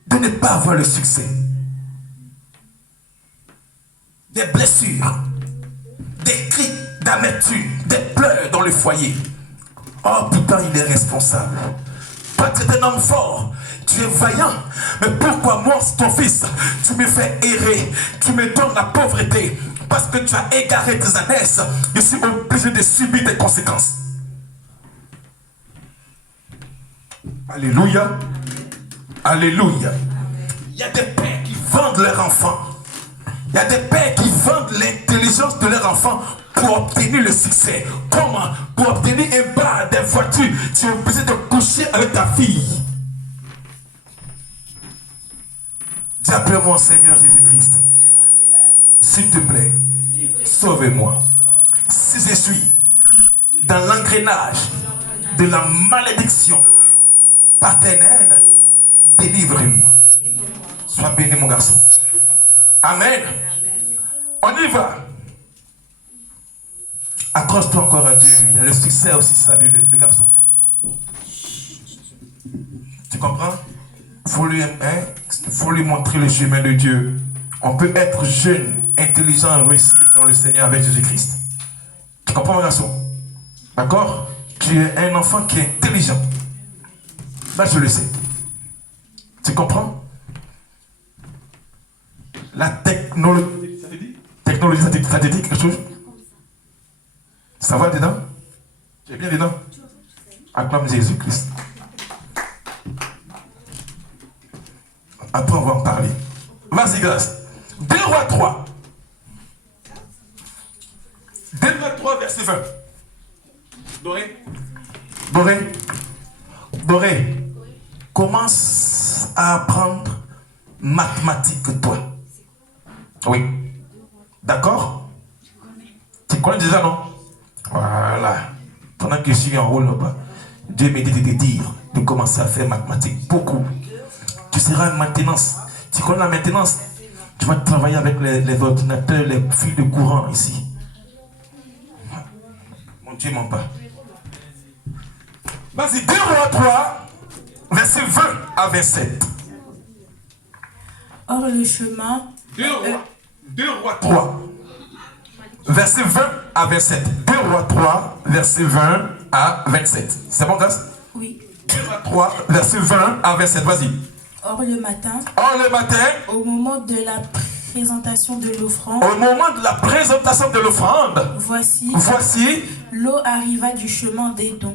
de ne pas avoir le succès. Des blessures, des cris d'amertume, des pleurs dans le foyer. Oh putain, il est responsable. Toi, tu es un homme fort, tu es vaillant. Mais pourquoi moi, ton fils, tu me fais errer, tu me donnes la pauvreté? Parce que tu as égaré tes ânesses, je suis obligé de subir tes conséquences. Alléluia. Alléluia. Il y a des pères qui vendent leurs enfants. Il y a des pères qui vendent l'intelligence de leurs enfants pour obtenir le succès. Comment? Pour obtenir un bar, des voitures. Tu es obligé de coucher avec ta fille. Dis après moi, Seigneur Jésus-Christ, s'il te plaît, sauve-moi. Si je suis dans l'engrenage de la malédiction paternelle, délivre-moi. Sois béni, mon garçon. Amen. On y va. Accroche-toi encore à Dieu. Il y a le succès aussi, ça veut le garçon. Tu comprends? Faut lui montrer le chemin de Dieu. On peut être jeune, intelligent et réussir dans le Seigneur avec Jésus-Christ. Tu comprends, mon garçon? D'accord? Tu es un enfant qui est intelligent. Là, je le sais. Tu comprends? La technologie, ça te dit quelque chose? Ça va dedans? Tu es bien dedans? Acclame Jésus-Christ. Après, on va en parler. Vas-y, grâce. 2 Rois 3. 2 Rois 3, verset 20. Doré. Commence à apprendre mathématiques, toi. Oui. D'accord? Tu connais déjà, non? Voilà. Pendant que je suis en haut là-bas, Dieu m'a dit de te dire de commencer à faire mathématiques. Beaucoup. Tu seras en maintenance. Tu connais la maintenance? Tu vas travailler avec les ordinateurs, les fils de courant ici. Mon Dieu ment pas. Vas-y, 2 Rois 3, verset 20 à 27. Or le chemin 2 Rois 3, verset 20 à 27. 2 Rois 3, verset 20 à 27. C'est bon, grâce? Oui. 2 Rois 3, verset 20 à 27. Vas-y. Or le matin, Au moment de la présentation de l'offrande, voici, l'eau arriva du chemin d'Édom.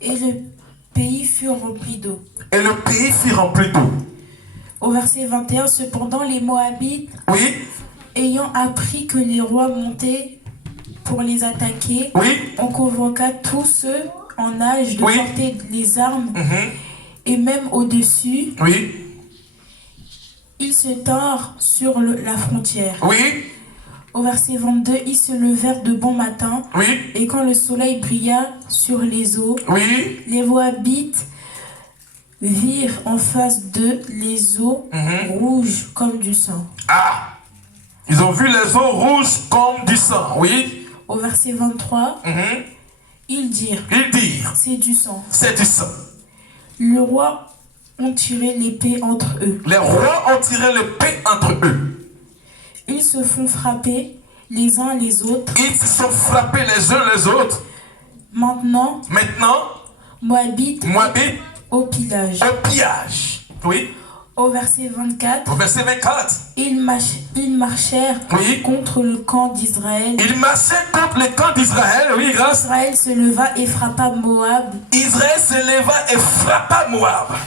Et le pays fut rempli d'eau. Au verset 21, cependant les Moabites, ayant appris que les rois montaient pour les attaquer, on convoqua tous ceux en âge de porter les armes, et même au-dessus, ils se tinrent sur la frontière. Au verset 22, ils se levèrent de bon matin, et quand le soleil brilla sur les eaux, les Moabites virent en face d'eux les eaux rouges comme du sang. Ah! Ils ont vu les eaux rouges comme du sang, Au verset 23, ils dirent, c'est du sang. Le roi ont tiré l'épée entre eux. Ils se font frapper les uns les autres. Maintenant, Moabite au pillage. Au verset 24, ils marchèrent contre le camp d'Israël. Israël se leva et frappa Moab,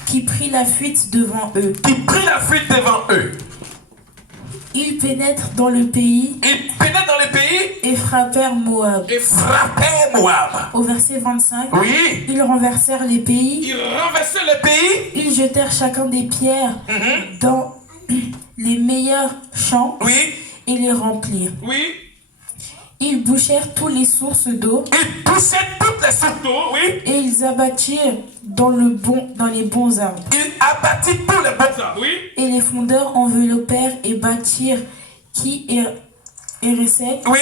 qui prit la fuite devant eux. Ils pénètrent dans le pays et frappèrent Moab. Au verset 25, ils renversèrent les pays. Ils jetèrent chacun des pierres dans les meilleurs champs et les remplirent. Ils bouchèrent toutes les sources d'eau Ils poussaient toutes les sources d'eau, oui. et ils abattirent dans les bons arbres. Ils abattirent tous les bons arbres, oui. Et les fondeurs enveloppèrent et bâtirent qui hérissait, Oui.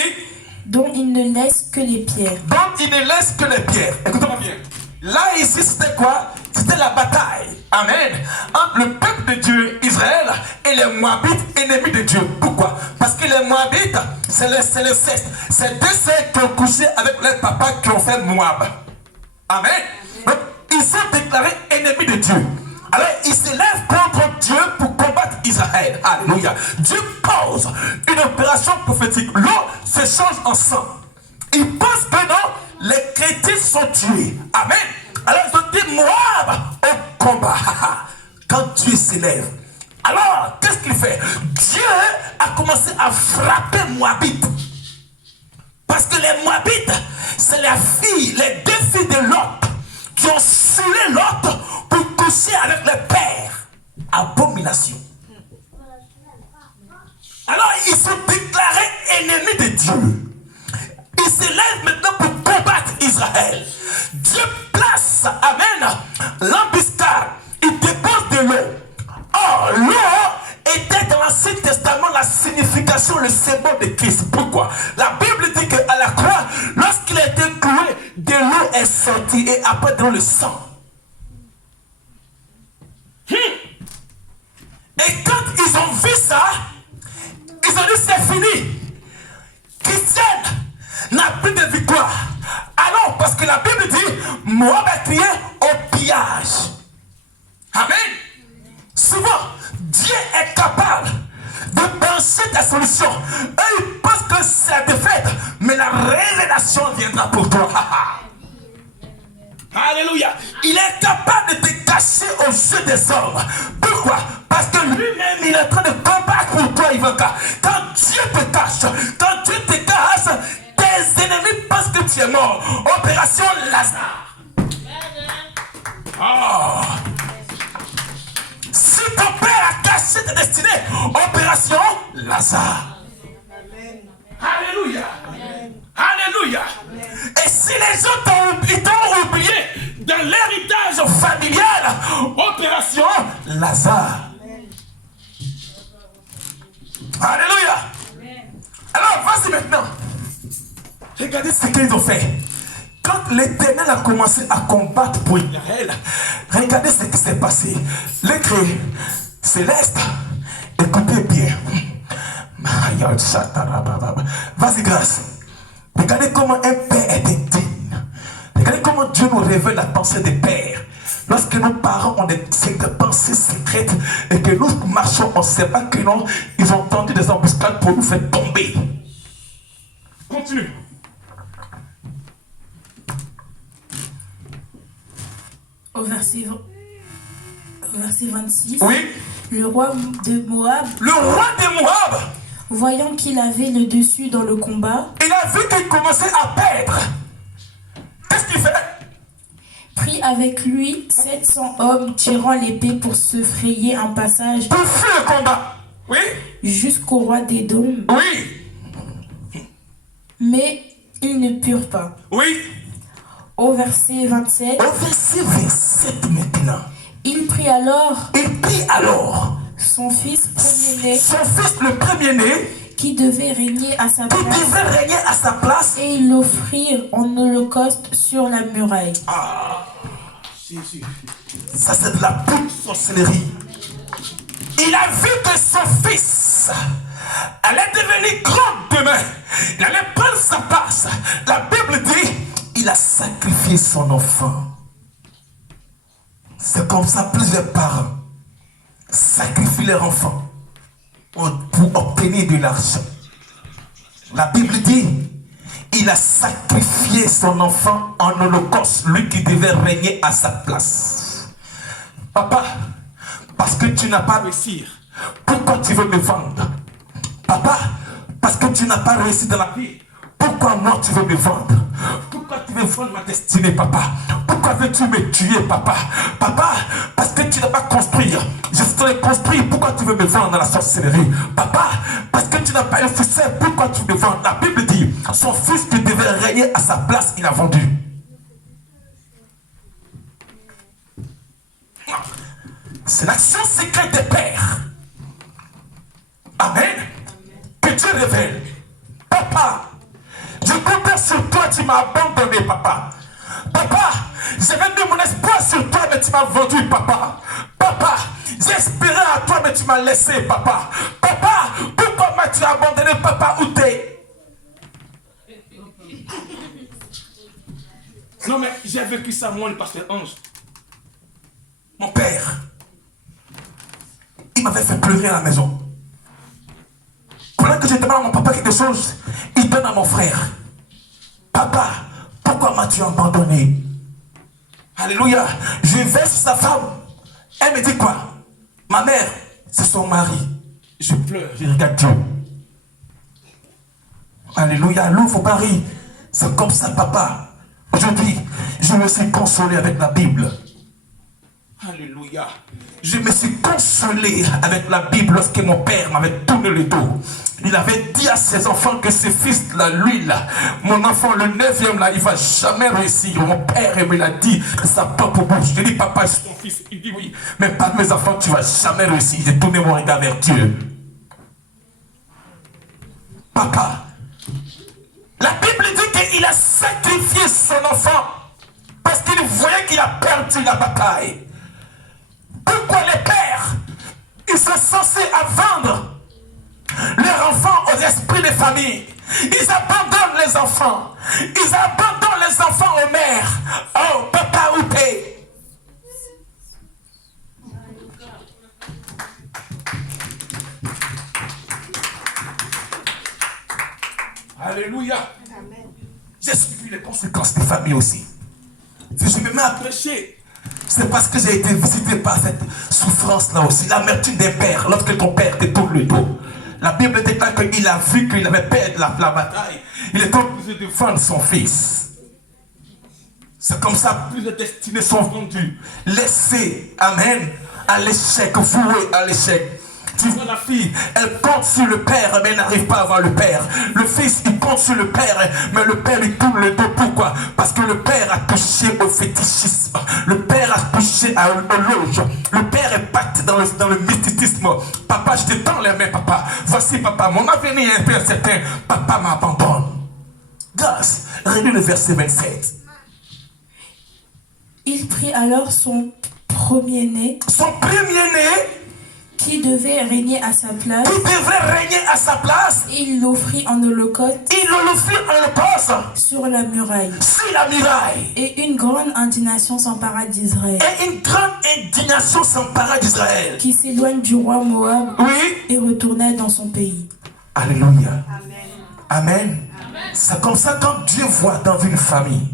dont ils ne laissent que les pierres. Donc il ne laisse que les pierres. Écoutez-moi bien. Là, ici, c'était quoi? C'était la bataille. Amen. Entre le peuple de Dieu, Israël, et les Moabites, ennemis de Dieu. Pourquoi? Parce que les Moabites, c'est le ceste. C'est deux sœurs qui ont couché avec leur papa qui ont fait Moab. Amen. Donc, ils sont déclarés ennemis de Dieu. Alors, ils se lèvent contre Dieu pour combattre Israël. Alléluia. Dieu pose une opération prophétique. L'eau se change en sang. Ils pensent que non, les chrétiens sont tués. Amen. Alors, ils ont dit Moab au combat. Quand Dieu s'élève. Alors, qu'est-ce qu'il fait? Dieu a commencé à frapper Moabite. Parce que les Moabites, c'est les deux filles de Lot qui ont saoulé Lot pour coucher avec le père. Abomination. Alors, ils sont déclarés ennemis de Dieu. Ils se lèvent maintenant pour combattre Israël. Dieu place, amen, l'embuscade. Il dépose de l'eau. Or, l'eau était dans l'Ancien Testament la signification, le symbole de Christ. Pourquoi? La Bible dit qu'à la croix, lorsqu'il a été cloué, de l'eau est sortie et après dans le sang. Et quand ils ont vu ça, ils ont dit c'est fini. Christiane n'a plus de victoire. Alors, parce que la Bible dit, Moab a crié au pillage. Amen. Souvent, Dieu est capable de penser ta solution. Eux, ils pensent que c'est la défaite, mais la révélation viendra pour toi. Alléluia. Il est capable de te cacher aux yeux des hommes. Pourquoi? Parce que lui-même, il est en train de combattre pour toi, Ivanka. Quand Dieu te cache, quand Dieu te cache, tes ennemis pensent que tu es mort. Opération Lazare. Oh. Si ton père a caché ta destinée, opération Lazare. Alléluia. Alléluia. Et si les gens t'ont oublié dans l'héritage familial, opération Lazare. Alléluia. Alors, vas-y maintenant. Regardez ce qu'ils ont fait. Quand l'Éternel a commencé à combattre pour Israël, regardez ce qui s'est passé. Les cris célestes, écoutez bien. Vas-y, grâce. Regardez comment un père est digne. Regardez comment Dieu nous révèle la pensée des pères. Lorsque nos parents ont des pensées secrètes et que nous marchons, on ne sait pas que non, ils ont tendu des embuscades pour nous faire tomber. Continue. Au verset 26, Oui. le roi de Moab, voyant qu'il avait le dessus dans le combat, il a vu qu'il commençait à perdre. Qu'est-ce qu'il fait? prit avec lui 700 hommes tirant l'épée pour se frayer un passage Pour fuir le combat. Oui. jusqu'au roi d'Édom. Oui. Mais ils ne purent pas. Oui. Au verset 27, Au verset 27 maintenant. il prit alors Son son fils premier-né fils le premier-né qui devait régner à sa qui place devait régner à sa place. et ils l'offrirent en holocauste sur la muraille. Ça c'est de la pure sorcellerie. Il a vu que son fils allait devenir grand demain. Il allait prendre sa place. La Bible dit, il a sacrifié son enfant. C'est comme ça plusieurs parents sacrifient leur enfant pour obtenir de l'argent. La Bible dit, il a sacrifié son enfant en holocauste, lui qui devait régner à sa place. Papa, parce que tu n'as pas réussi, pourquoi tu veux me vendre? Papa, parce que tu n'as pas réussi dans la vie, pourquoi moi tu veux me vendre? Pourquoi tu veux veux vendre ma destinée, papa? Pourquoi veux-tu me tuer, papa? Papa, parce que tu n'as pas construit. Je serai construit. Pourquoi tu veux me vendre dans la sorcellerie? Papa, parce que tu n'as pas un fils. Pourquoi tu me vends? La Bible dit, son fils qui devait régner à sa place, il a vendu. C'est l'action secrète des pères. Amen. Que Dieu révèle. Papa, je comptais sur toi, tu m'as abandonné, papa. Papa, j'avais mis mon espoir sur toi, mais tu m'as vendu, papa. Papa, j'espérais à toi, mais tu m'as laissé, papa. Papa, pourquoi m'as-tu abandonné, papa? Où t'es? Non, mais j'ai vécu ça, moi, le pasteur Ange. Mon père, il m'avait fait pleurer à la maison. Pendant que je demande à mon papa quelque chose, il donne à mon frère. Papa, pourquoi m'as-tu abandonné? Alléluia. Je vais sur sa femme. Elle me dit quoi? Ma mère, c'est son mari. Je pleure, je regarde Dieu. Alléluia. L'ouvre Paris. C'est comme ça, papa. Aujourd'hui, je me suis consolé avec la Bible. Alléluia. Je me suis consolé avec la Bible lorsque mon père m'avait tourné le dos. Il avait dit à ses enfants que ce fils-là, lui là, mon enfant, le 9e là, il va jamais réussir. Mon père me l'a dit de sa propre bouche. Je dis, papa, je suis ton fils. Il dit oui, mais pas mes enfants, tu vas jamais réussir. J'ai tourné mon regard vers Dieu. Papa, la Bible dit qu'il a sacrifié son enfant parce qu'il voyait qu'il a perdu la bataille. Pourquoi les pères, ils sont censés vendre leurs enfants aux esprits des familles? Ils abandonnent les enfants. Ils abandonnent les enfants aux mères. Oh, papa, où t'es? Alléluia. J'ai suivi les conséquences des familles aussi. Si je me mets à prêcher, c'est parce que j'ai été visité par cette souffrance-là aussi. L'amertume des pères, lorsque ton père te tourne le dos. La Bible déclare qu'il a vu qu'il avait perdu la bataille. Il est obligé de vendre son fils. C'est comme ça, plusieurs destinées sont vendues. Laissées, amen, à l'échec, vouées à l'échec. Tu vois la fille, elle compte sur le père, mais elle n'arrive pas à avoir le père. Le fils, il compte sur le père, mais le père lui tourne le dos. Pourquoi? Parce que le père a touché au fétichisme. Le père a touché à l'auge. Le père est pacté dans le mysticisme. Papa, je te tends les mains, papa. Voici, papa, mon avenir est un peu incertain. Papa m'abandonne. Grâce, relis le verset 27. Il prit alors son premier-né. Son premier-né Qui devait régner à sa place. qui devrait régner à sa place. Il l'offrit en holocauste Il l'offrit en poste sur la muraille. sur la muraille. Et une grande indignation s'empara d'Israël, Et une grande indignation s'empara d'Israël. qui s'éloigne du roi Moab Oui. et retourna dans son pays. Alléluia. Amen. C'est comme ça quand Dieu voit dans une famille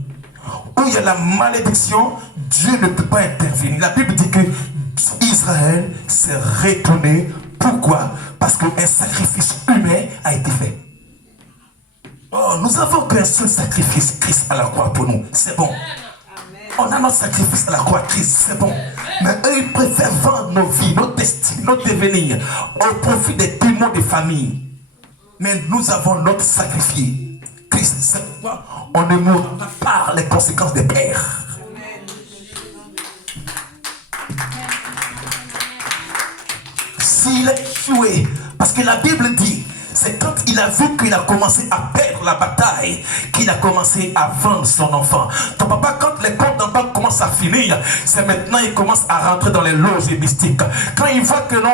où il y a la malédiction, Dieu ne peut pas intervenir. La Bible dit que Israël s'est retourné. Pourquoi? Parce qu'un sacrifice humain a été fait. Oh, nous avons qu'un seul sacrifice, Christ à la croix pour nous. C'est bon. On a notre sacrifice à la croix, Christ, c'est bon. Mais eux, ils préfèrent vendre nos vies, nos destinées, nos devenirs au profit des paiements des familles. Mais nous avons notre sacrifié. Christ, c'est pourquoi on ne mourra pas par les conséquences des pères. S'il a échoué, parce que la Bible dit, c'est quand il a vu qu'il a commencé à perdre la bataille, qu'il a commencé à vendre son enfant. Ton papa, quand les comptes d'en banque commencent à finir, c'est maintenant il commence à rentrer dans les loges mystiques. Quand il voit que non,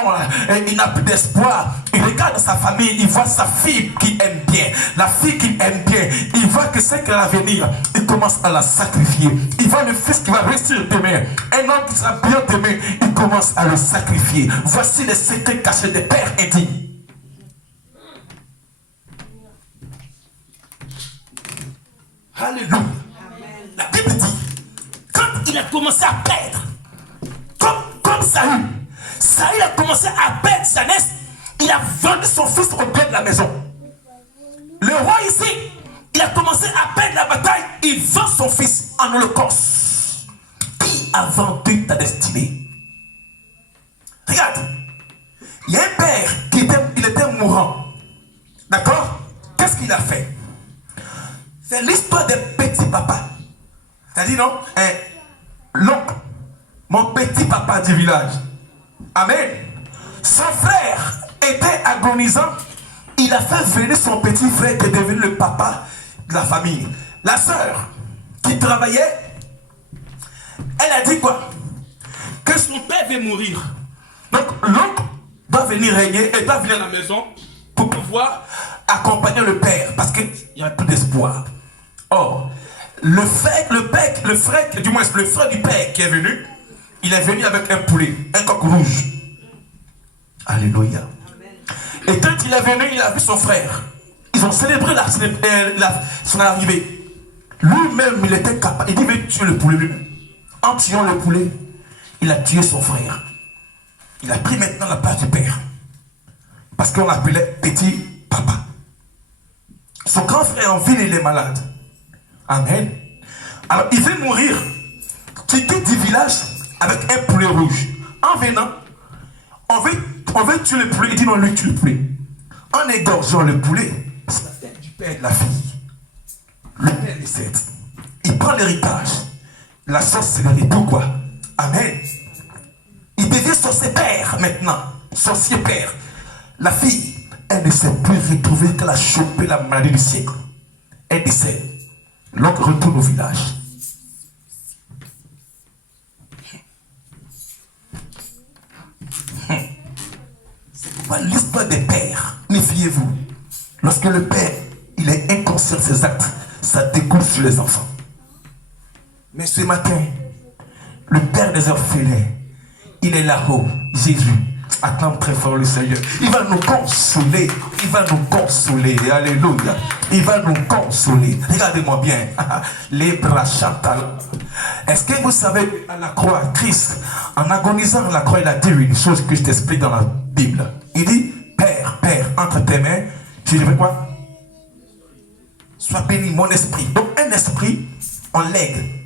il n'a plus d'espoir, il regarde sa famille, il voit sa fille qui aime bien, la fille qu'il aime bien, il voit que c'est qu'elle va venir, il commence à la sacrifier. Il voit le fils qui va réussir demain, un homme qui sera bien demain, il commence à le sacrifier. Voici les secrets cachés des pères indignes. Alléluia. La Bible dit, quand il a commencé à perdre, comme Saül a commencé à perdre sa naissance, il a vendu son fils au pied de la maison. Le roi ici, il a commencé à perdre la bataille, il vend son fils en holocauste. Qui a vendu ta destinée? Regarde, il y a un père qui était mourant. D'accord? Qu'est-ce qu'il a fait? C'est l'histoire des petits papas. T'as dit non? L'oncle, mon petit papa du village. Amen. Son frère était agonisant. Il a fait venir son petit frère qui est devenu le papa de la famille. La sœur qui travaillait, elle a dit quoi? Que son père veut mourir. Donc l'oncle doit venir régner et doit venir à la maison pour pouvoir accompagner le père parce qu'il n'y a plus d'espoir. Or, le frère du père qui est venu, il est venu avec un poulet, un coq rouge. Alléluia. Et quand il est venu, il a vu son frère. Ils ont célébré son arrivée. Lui-même, il était capable. Il dit, mais tuer le poulet lui-même. En tuant le poulet, il a tué son frère. Il a pris maintenant la place du père. Parce qu'on l'appelait petit papa. Son grand frère en ville, il est malade. Amen. Alors, il veut mourir. Tu quittes du village avec un poulet rouge. En venant, on veut tuer le poulet. Il dit non, lui tue le poulet. En égorgeant le poulet, c'est la tête du père et de la fille. Le père décède. Il prend l'héritage. La sorcellerie. Pourquoi? Amen. Il devient sorcier père maintenant. Sorcier père. La fille, elle ne s'est plus retrouvée qu'elle a chopé la maladie du siècle. Elle décède. L'oncle retourne au village. C'est l'histoire des pères. Méfiez-vous. Lorsque le père, il est inconscient de ses actes, ça découle sur les enfants. Mais ce matin, le père des orphelins, il est là-haut. Jésus, acclame très fort le Seigneur. Il va nous consoler. Il va nous consoler. Alléluia. Il va nous consoler. Regardez-moi bien. Les bras chantal. Est-ce que vous savez, à la croix, Christ, en agonisant à la croix, il a dit une chose que je t'explique dans la Bible. Il dit, Père, Père, entre tes mains, je dis quoi? Sois béni mon esprit. Donc un esprit, on lègue.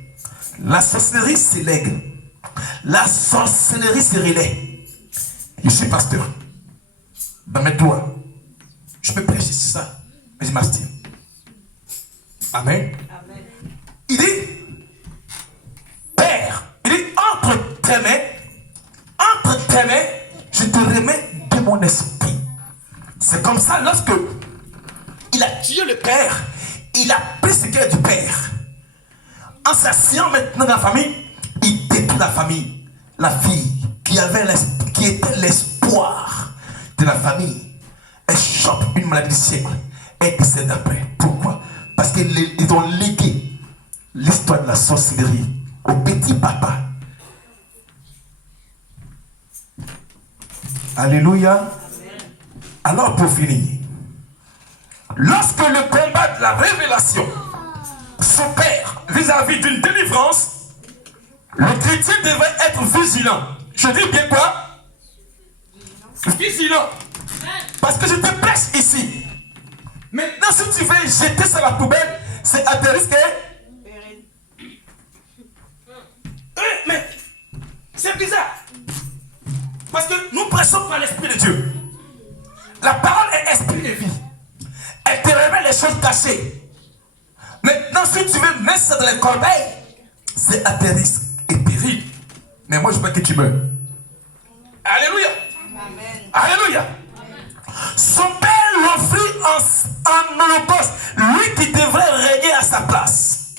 La sorcellerie, c'est lègue. La sorcellerie, c'est relais. Je suis pasteur. Dans mes doigts. Je peux prêcher sur ça. Mais je m'abstiens. Amen. Amen. Il dit, Père, il dit, entre tes mains, je te remets de mon esprit. C'est comme ça, lorsque il a tué le Père, il a pris ce qui est du Père. En s'asseyant maintenant dans la famille, il détruit la famille. La fille qui était l'espoir de la famille, elle chope une maladie du siècle. Elle décède après. Pourquoi? Parce qu'ils ont légué l'histoire de la sorcellerie au petit papa. Alléluia. Alors pour finir, lorsque le combat de la révélation s'opère vis-à-vis d'une délivrance, le chrétien devrait être vigilant. Je dis bien quoi? Vigilant. Parce que je te prêche ici. Maintenant, si tu veux jeter ça à la poubelle, c'est à tes risques. Mais c'est bizarre. Parce que nous prêchons par l'Esprit de Dieu. La parole est esprit de vie. Elle te révèle les choses cachées. Maintenant, si tu veux mettre ça dans les corbeilles, c'est à tes risques et périls. Mais moi, je veux que tu meurs. Alléluia. Amen. Alléluia. Son père l'offrit en holocauste. Lui qui devrait régner à sa place.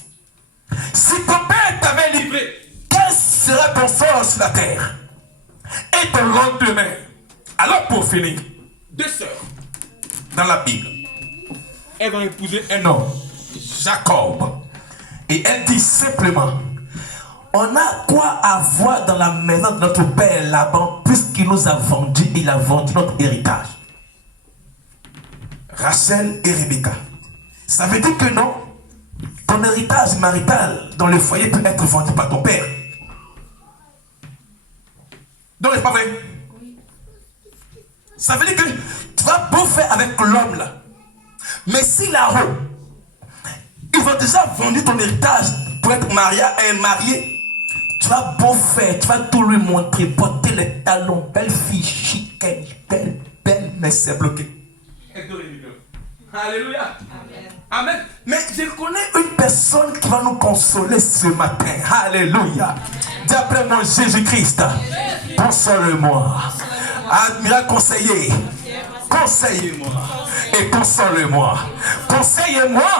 Si ton père t'avait livré, quel sera ton sort sur la terre? Et ton lendemain. Alors pour finir, deux sœurs dans la Bible, elles vont épouser un homme, Jacob. Et elle dit simplement, on a quoi avoir dans la maison de notre père Laban, puisqu'il nous a vendu, il a vendu notre héritage. Rachel et Rebecca. Ça veut dire que non, ton héritage marital dans le foyer peut être vendu par ton père. Donc c'est pas vrai. Ça veut dire que tu vas beau faire avec l'homme là. Mais si là-haut, ils ont déjà vendu ton héritage pour être marié. Tu vas beau faire, tu vas tout lui montrer, porter les talons, belle fille, chic, belle, mais c'est bloqué. Alléluia. Amen. Mais je connais une personne qui va nous consoler ce matin. Alléluia. Dis après moi Jésus-Christ. Console-moi. Admirable conseiller. Conseillez-moi et console-moi. Conseillez-moi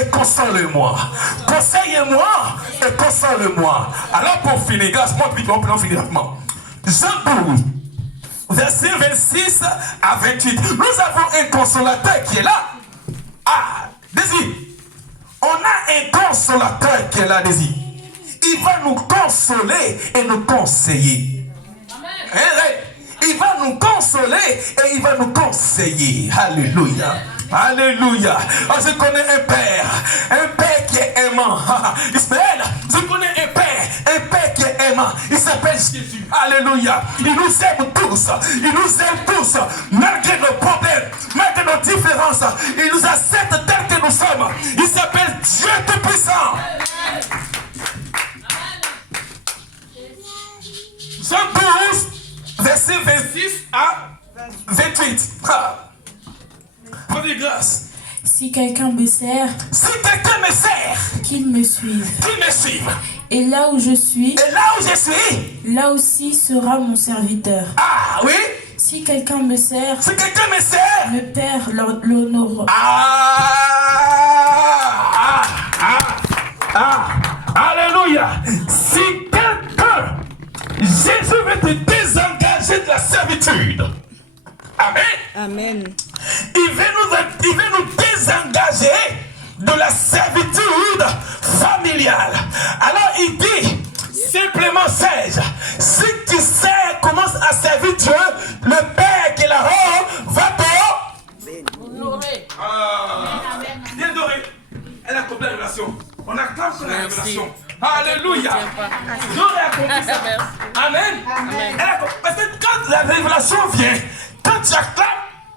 et console-moi. Conseillez-moi et console-moi. Alors pour finir, grâce moi, puis on peut en finir rapidement. Jean 12, verset 26 à 28. Nous avons un consolateur qui est là. Ah, Désir. On a un consolateur qui est là, Désir. Il va nous consoler et nous conseiller. Amen. Il va nous consoler et il va nous conseiller. Alléluia. Alléluia. Oh, je connais un père qui est aimant. Ismaël, je connais un père qui est aimant. Il s'appelle Jésus. Alléluia. Il nous aime tous. Il nous aime tous. Malgré nos problèmes, malgré nos différences, il nous accepte tel que nous sommes. Il s'appelle Dieu Tout-Puissant. Jean 12, verset 26 à 28. Prenez grâce. Si quelqu'un me sert, qu'il me suive. Et là où je suis, là aussi sera mon serviteur. Ah oui. Si quelqu'un me sert, le Père l'honore. Alléluia. Si quelqu'un, Jésus veut te désengager de la servitude. Amen. Amen. Il veut nous désengager de la servitude familiale. Alors il dit simplement sage. Si tu sais, commence à servir Dieu, le Père qui est là-haut va Honorer. bien doré. Elle a compris la révélation. On acclame sur la révélation. Alléluia. Dieu a compris ça. Amen. Amen. Parce que quand la révélation vient, quand tu acclames,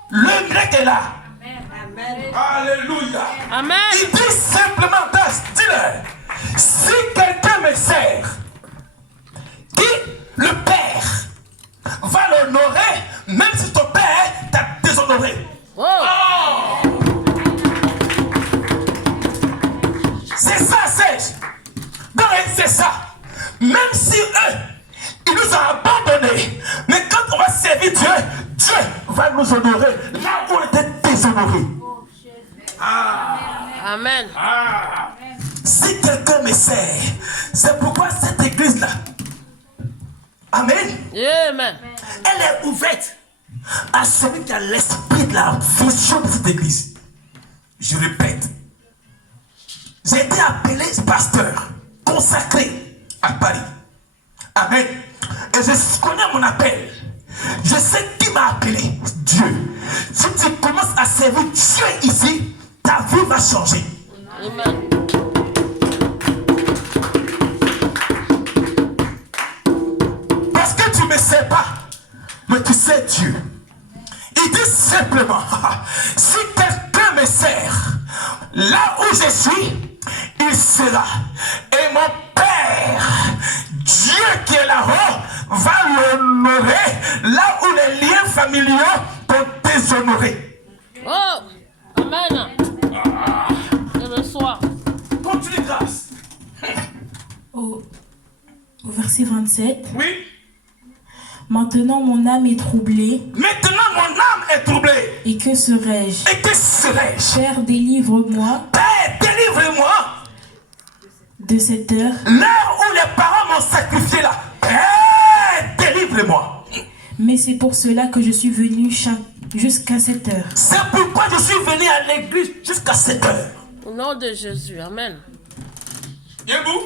le grec est là. Amen. Alléluia. Amen. Il dit simplement, dis-le, si quelqu'un me sert, dit le Père va l'honorer, même si ton Père t'a déshonoré. Oh. C'est ça, Serge. Non, c'est ça. Même si eux, ils nous ont abandonnés, mais quand on va servir Dieu, Dieu va nous honorer là où on était déshonorés. Amen. Si quelqu'un me sert, c'est pourquoi cette église-là, Amen, Amen. elle est ouverte à celui qui a l'esprit de la vision de cette église. Je répète, j'ai été appelé pasteur, consacré à Paris. Amen. Et je connais mon appel. Je sais qui m'a appelé, Dieu. Si tu commences à servir Dieu ici, ta vie va changer. Amen. Parce que tu ne me sais pas, mais tu sais Dieu. Il dit simplement, si quelqu'un me sert, là où je suis, il sera. Et mon Père, Dieu qui est là-haut, va l'honorer là où les liens familiaux t'ont déshonoré. Oh. Amen. Je reçois. Continue grâce. Au verset 27. Oui. Maintenant mon âme est troublée. Maintenant mon âme est troublée. Et que serais-je? Et que serais-je? Père, délivre-moi Père, délivre-moi. de cette heure. L'heure où les parents m'ont sacrifié là. Père, délivre-moi. Mais c'est pour cela que je suis venu jusqu'à cette heure. C'est pourquoi je suis venu à l'église jusqu'à cette heure. Au nom de Jésus. Amen. Bien-vous?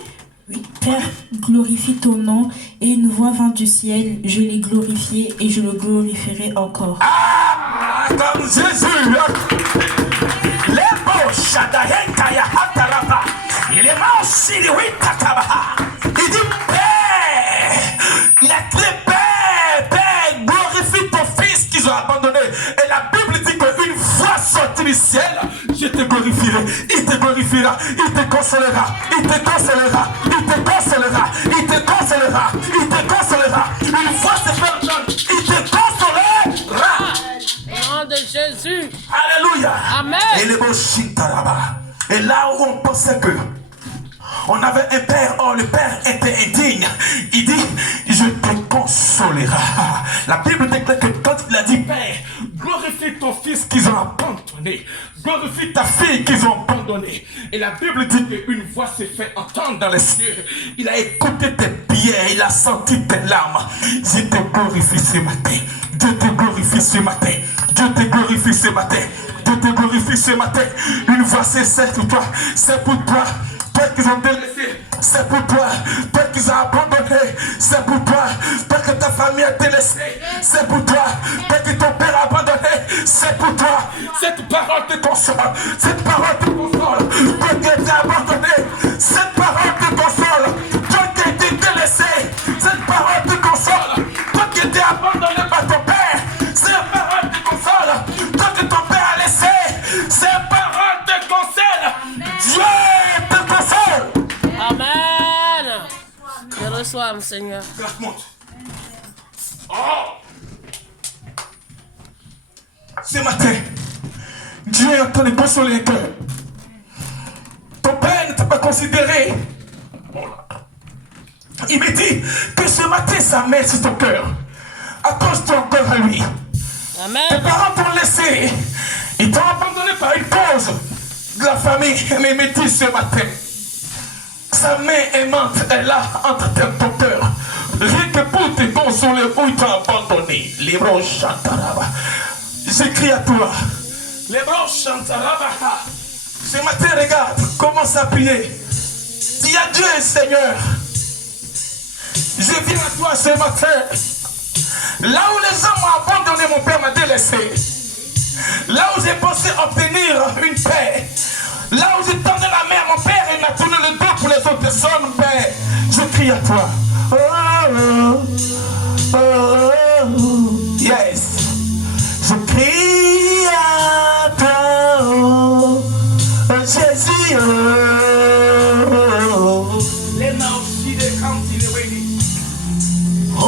Oui. Père, glorifie ton nom, et une voix vint du ciel. Je l'ai glorifié et je le glorifierai encore. Ah, comme Jésus. Les beaux Shadahenkaya Hataraba. Il est mort aussi, oui, Takabaha. Il dit Père. Il a crié Père, glorifie ton fils qu'ils ont abandonné. Et la Bible dit qu'une fois sorti du ciel, je te glorifierai. Il te glorifiera. consolera, il te consolera, il te consolera, il te consolera, il te consolera, il te consolera. Une fois c'est fait entendre, il te consolera. Au nom de Jésus. Alléluia. Amen. Et les beaux chitarabas. Et là où on pensait que on avait un père, or le père était indigne. Il dit, je te consolerai. La Bible déclare que quand il a dit, Père, glorifie ton fils qu'ils ont abandonné. Glorifie ta fille qu'ils ont abandonné. Et la Bible dit qu'une voix s'est fait entendre dans les cieux. Il a écouté tes prières, il a senti tes larmes. Je te glorifie ce matin. Dieu te glorifie ce matin. Dieu te glorifie ce matin. Dieu te glorifie ce matin. Une voix c'est pour toi. C'est pour toi. Toi qu'ils ont délaissé, c'est pour toi. Toi qu'ils ont abandonné, c'est pour toi. Toi que ta famille a délaissé, c'est pour toi. Toi que ton père a abandonné, c'est pour toi. Cette parole te console. Cette parole te console. Toi qui as été abandonné, cette parole te console. Toi qui as été délaissé, cette parole te console. Toi qui as été abandonné par ton père, cette parole te console. Toi que ton père a laissé, cette parole te console. Dieu te console. Amen. Je reçois, mon Seigneur. Grâce monte. Oh. Ce matin, Dieu est en train de consoler un cœur. Ton père ne t'a pas considéré. Il me dit que ce matin, sa main sur ton cœur. Accroche-toi encore à lui. Amen. Tes parents t'ont laissé. Ils t'ont abandonné par une cause de la famille. Mais il me dit ce matin, sa main aimante est là entre ton cœur. Rien que pour te consoler où il t'a abandonné. Les bras chantaraba. J'écris à toi. Les bras chantaraba. Ce matin, regarde, commence à prier. Dis à Dieu, Seigneur. Je viens à toi ce matin. Là où les gens m'ont abandonné, mon père m'a délaissé. Là où j'ai pensé obtenir une paix. Là où j'ai tendu la main à mon père, il m'a tourné le dos pour les autres personnes, Père. Je crie à toi. Oh, oh, oh, oh, yes. Je crie à toi, oh, Jésus. Oh, les mains aussi, les camps, il est ready. Oh,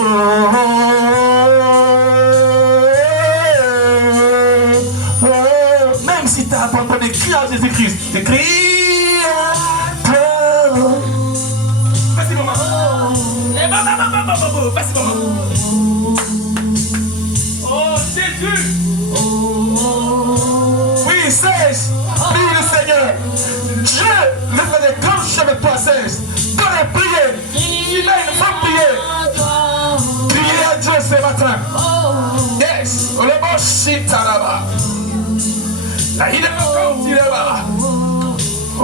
même si tu as abandonné, crie à Jésus-Christ. Crie à toi. Vas-y, maman. Vas-y, maman. Oh, Jésus. Oui, cesse. Prie le Seigneur. Dieu ne fait des grandes choses avec toi, cesse. Donne et prier. Il a une femme prier. Priez à Dieu ce matin. Yes. Le bon shit là-bas. La il est comme il est là. Oh.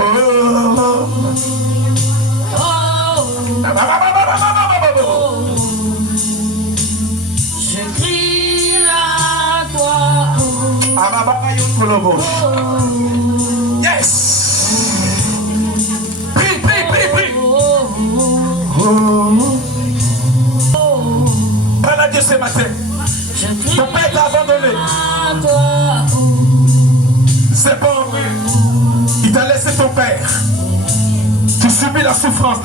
Je crie à toi. Yes. Prie, prie, prie, prie. Parle à Dieu ce matin. Ton père t'a abandonné. C'est pas vrai. Il t'a laissé ton père. Tu subis la souffrance.